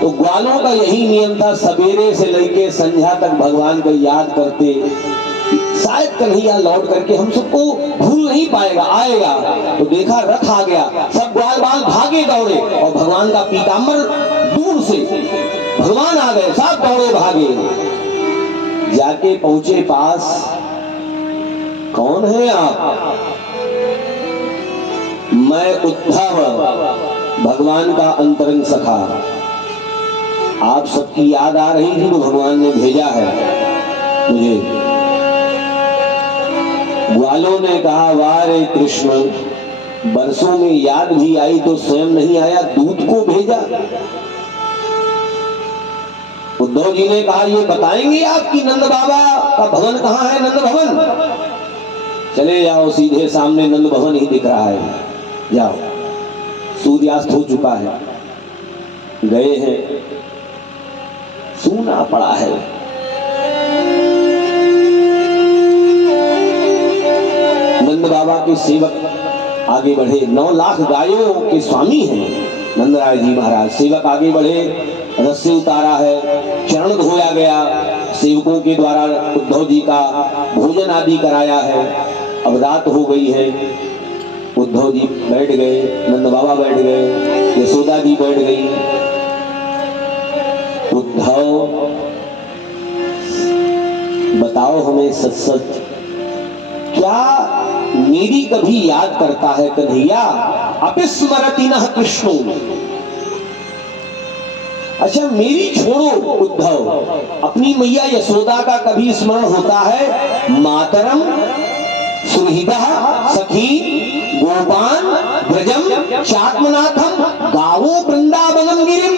तो ग्वालों का यही नियम था, सवेरे से लेकर संध्या तक भगवान को याद करते, शायद कन्हैया लौट करके हम सबको भूल नहीं पाएगा, आएगा। तो देखा रथ आ गया, सब ग्वाल बाल भागे दौड़े और भगवान का पीताम्बर दूर से भगवान आ गए, सब दौड़े भागे। जाके पहुंचे पास, कौन है आप? मैं उद्धव, भगवान का अंतरंग सखा। आप सबकी याद आ रही थी तो भगवान ने भेजा है मुझे। ग्वालों ने कहा वाह रे कृष्ण, बरसों में याद भी आई तो स्वयं नहीं आया, दूत को भेजा। उद्धव जी ने कहा ये बताएंगे आपकी नंद बाबा का भवन कहाँ है? नंद भवन चले जाओ, सीधे सामने नंद भवन ही दिख रहा है, जाओ। सूर्यास्त हो चुका है, गए हैं, सूना पड़ा है। नंद बाबा के सेवक आगे बढ़े, 9 लाख गायों के स्वामी हैं नंदराय जी महाराज। सेवक आगे बढ़े, रस्सी उतारा है, चरण धोया गया, सेवकों के द्वारा उद्धव जी का भोजन आदि कराया है। अब रात हो गई है, उद्धव जी बैठ गए, नंद बाबा बैठ गए, यशोदा जी बैठ गई। उद्धव बताओ हमें सच सच, क्या मेरी कभी याद करता है कन्हैया? अपिस्मरति नः कृष्णो। अच्छा मेरी छोड़ो उद्धव, अपनी मैया यशोदा का कभी स्मरण होता है? मातरम सुहृदः सखी गोपान व्रजम चात्मनाथम गावो वृंदावनम गिरिम।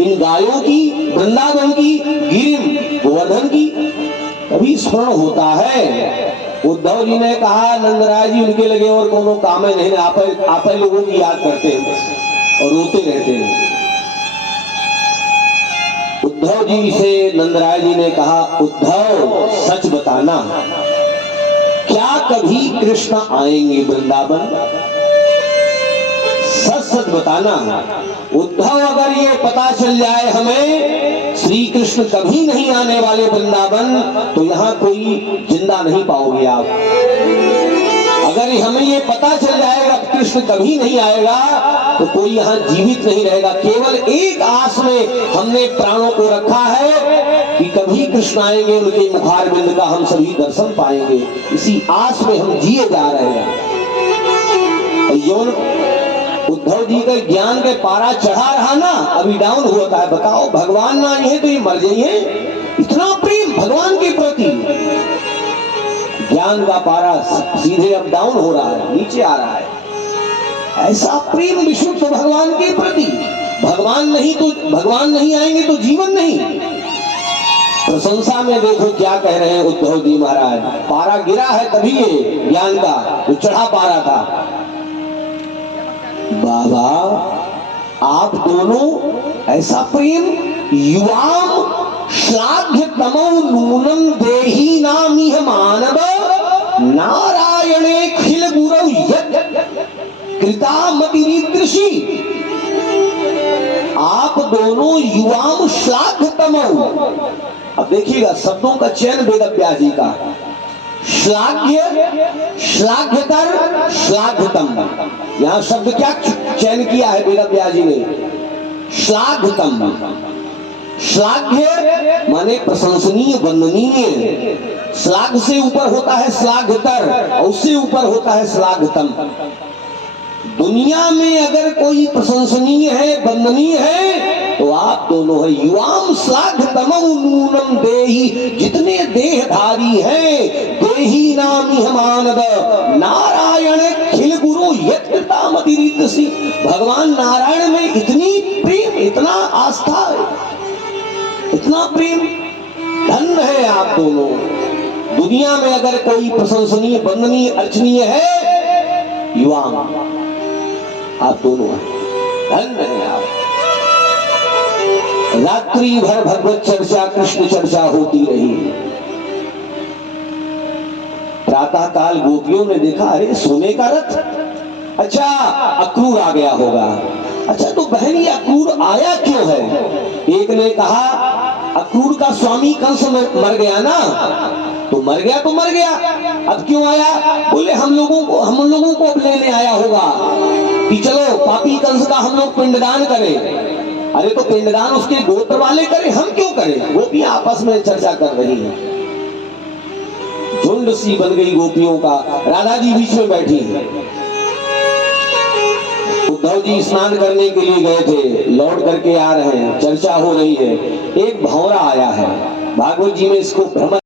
इन गायों की, वृंदावन की, गिरिम गोवर्धन की कभी स्मरण होता है? उद्धव जी ने कहा नंदराज जी उनके लगे और कोनो काम है नहीं, आप लोगों की याद करते हैं बस और रोते रहते हैं। उद्धव जी से नंदराज जी ने कहा उद्धव सच बताना, क्या कभी कृष्ण आएंगे वृंदावन? सच सच बताना। उद्धव अगर ये पता चल जाए हमें श्री कृष्ण कभी नहीं आने वाले वृंदावन, तो यहाँ कोई जिंदा नहीं पाओगे आप। अगर हमें ये पता चल जाएगा कृष्ण कभी नहीं आएगा तो कोई यहाँ जीवित नहीं रहेगा। केवल एक आस में हमने प्राणों को रखा है कि कभी कृष्ण आएंगे, उनके मुखारविंद का हम सभी दर्शन पाएंगे। इसी आस में हम जिए जा रहे हैं। यौन उद्धव जी का ज्ञान के पारा चढ़ा रहा ना, अभी डाउन हुआ है। बताओ भगवान ना आए तो ये मर जाइए। इतना प्रेम भगवान के प्रति, ज्ञान का पारा सीधे अब डाउन हो रहा है, नीचे आ रहा है। ऐसा प्रेम विशुद्ध भगवान के प्रति। भगवान नहीं आएंगे तो जीवन नहीं। प्रशंसा में देखो क्या कह रहे हैं उद्धव जी महाराज। पारा गिरा है तभी ये ज्ञान का जो चढ़ा पारा था। बाबा आप दोनों ऐसा प्रेम, युवाम श्लाघ्य तमो नूनम देही नामिह मानव नारायणे खिल गुरौ कृतामतिरीदृशी। आप दोनों युवाम श्लाघ्य तमो। अब देखिएगा शब्दों का चयन वेद व्यास जी का। श्लाघ्य, श्लाघ्यतर, श्लाघ्यतम। यहां शब्द क्या चयन किया है वेद व्यास जी ने? श्लाघ्यतम। श्लाघ्य माने प्रशंसनीय, वंदनीय। श्लाघ से ऊपर होता है श्लाघ्यतर और उससे ऊपर होता है श्लाघ्यतम। दुनिया में अगर कोई प्रशंसनीय है, वंदनीय है तो आप दोनों है। युवाम श्लाघ्यतमं नूनम देहि। जितने देहधारी हैं देही नामी मानव नारायण खिल गुरु यत्कृतामतिरीदृशी। भगवान नारायण में इतनी प्रेम, इतना आस्था, इतना प्रेम। धन्य है आप दोनों। दुनिया में अगर कोई प्रशंसनीय, वंदनीय, अर्चनीय है, युवाम आप दोनों धन्य है आप। रात्रि भर भगवत चर्चा, कृष्ण चर्चा होती रही। प्रातः काल गोपियों ने देखा अरे सोने का रथ, अच्छा अक्रूर आ गया होगा। अच्छा तो बहन ये अक्रूर आया क्यों है? एक ने कहा अक्रूर का स्वामी कंस मर गया ना, तो मर गया तो मर गया, अब क्यों आया? बोले हम लोगों को अब लेने आया होगा कि चलो पापी कंस का हम लोग पिंडदान करें। अरे तो पिंडदान उसके गोत्र वाले करें, हम क्यों करें? गोपियां आपस में चर्चा कर रही हैं। झुंड सी बन गई गोपियों का। राधा जी बीच में बैठी है। उद्धव जी स्नान करने के लिए गए थे, लौट करके आ रहे हैं, चर्चा हो रही है। एक भौरा आया है। भागवत जी में इसको भ्रमर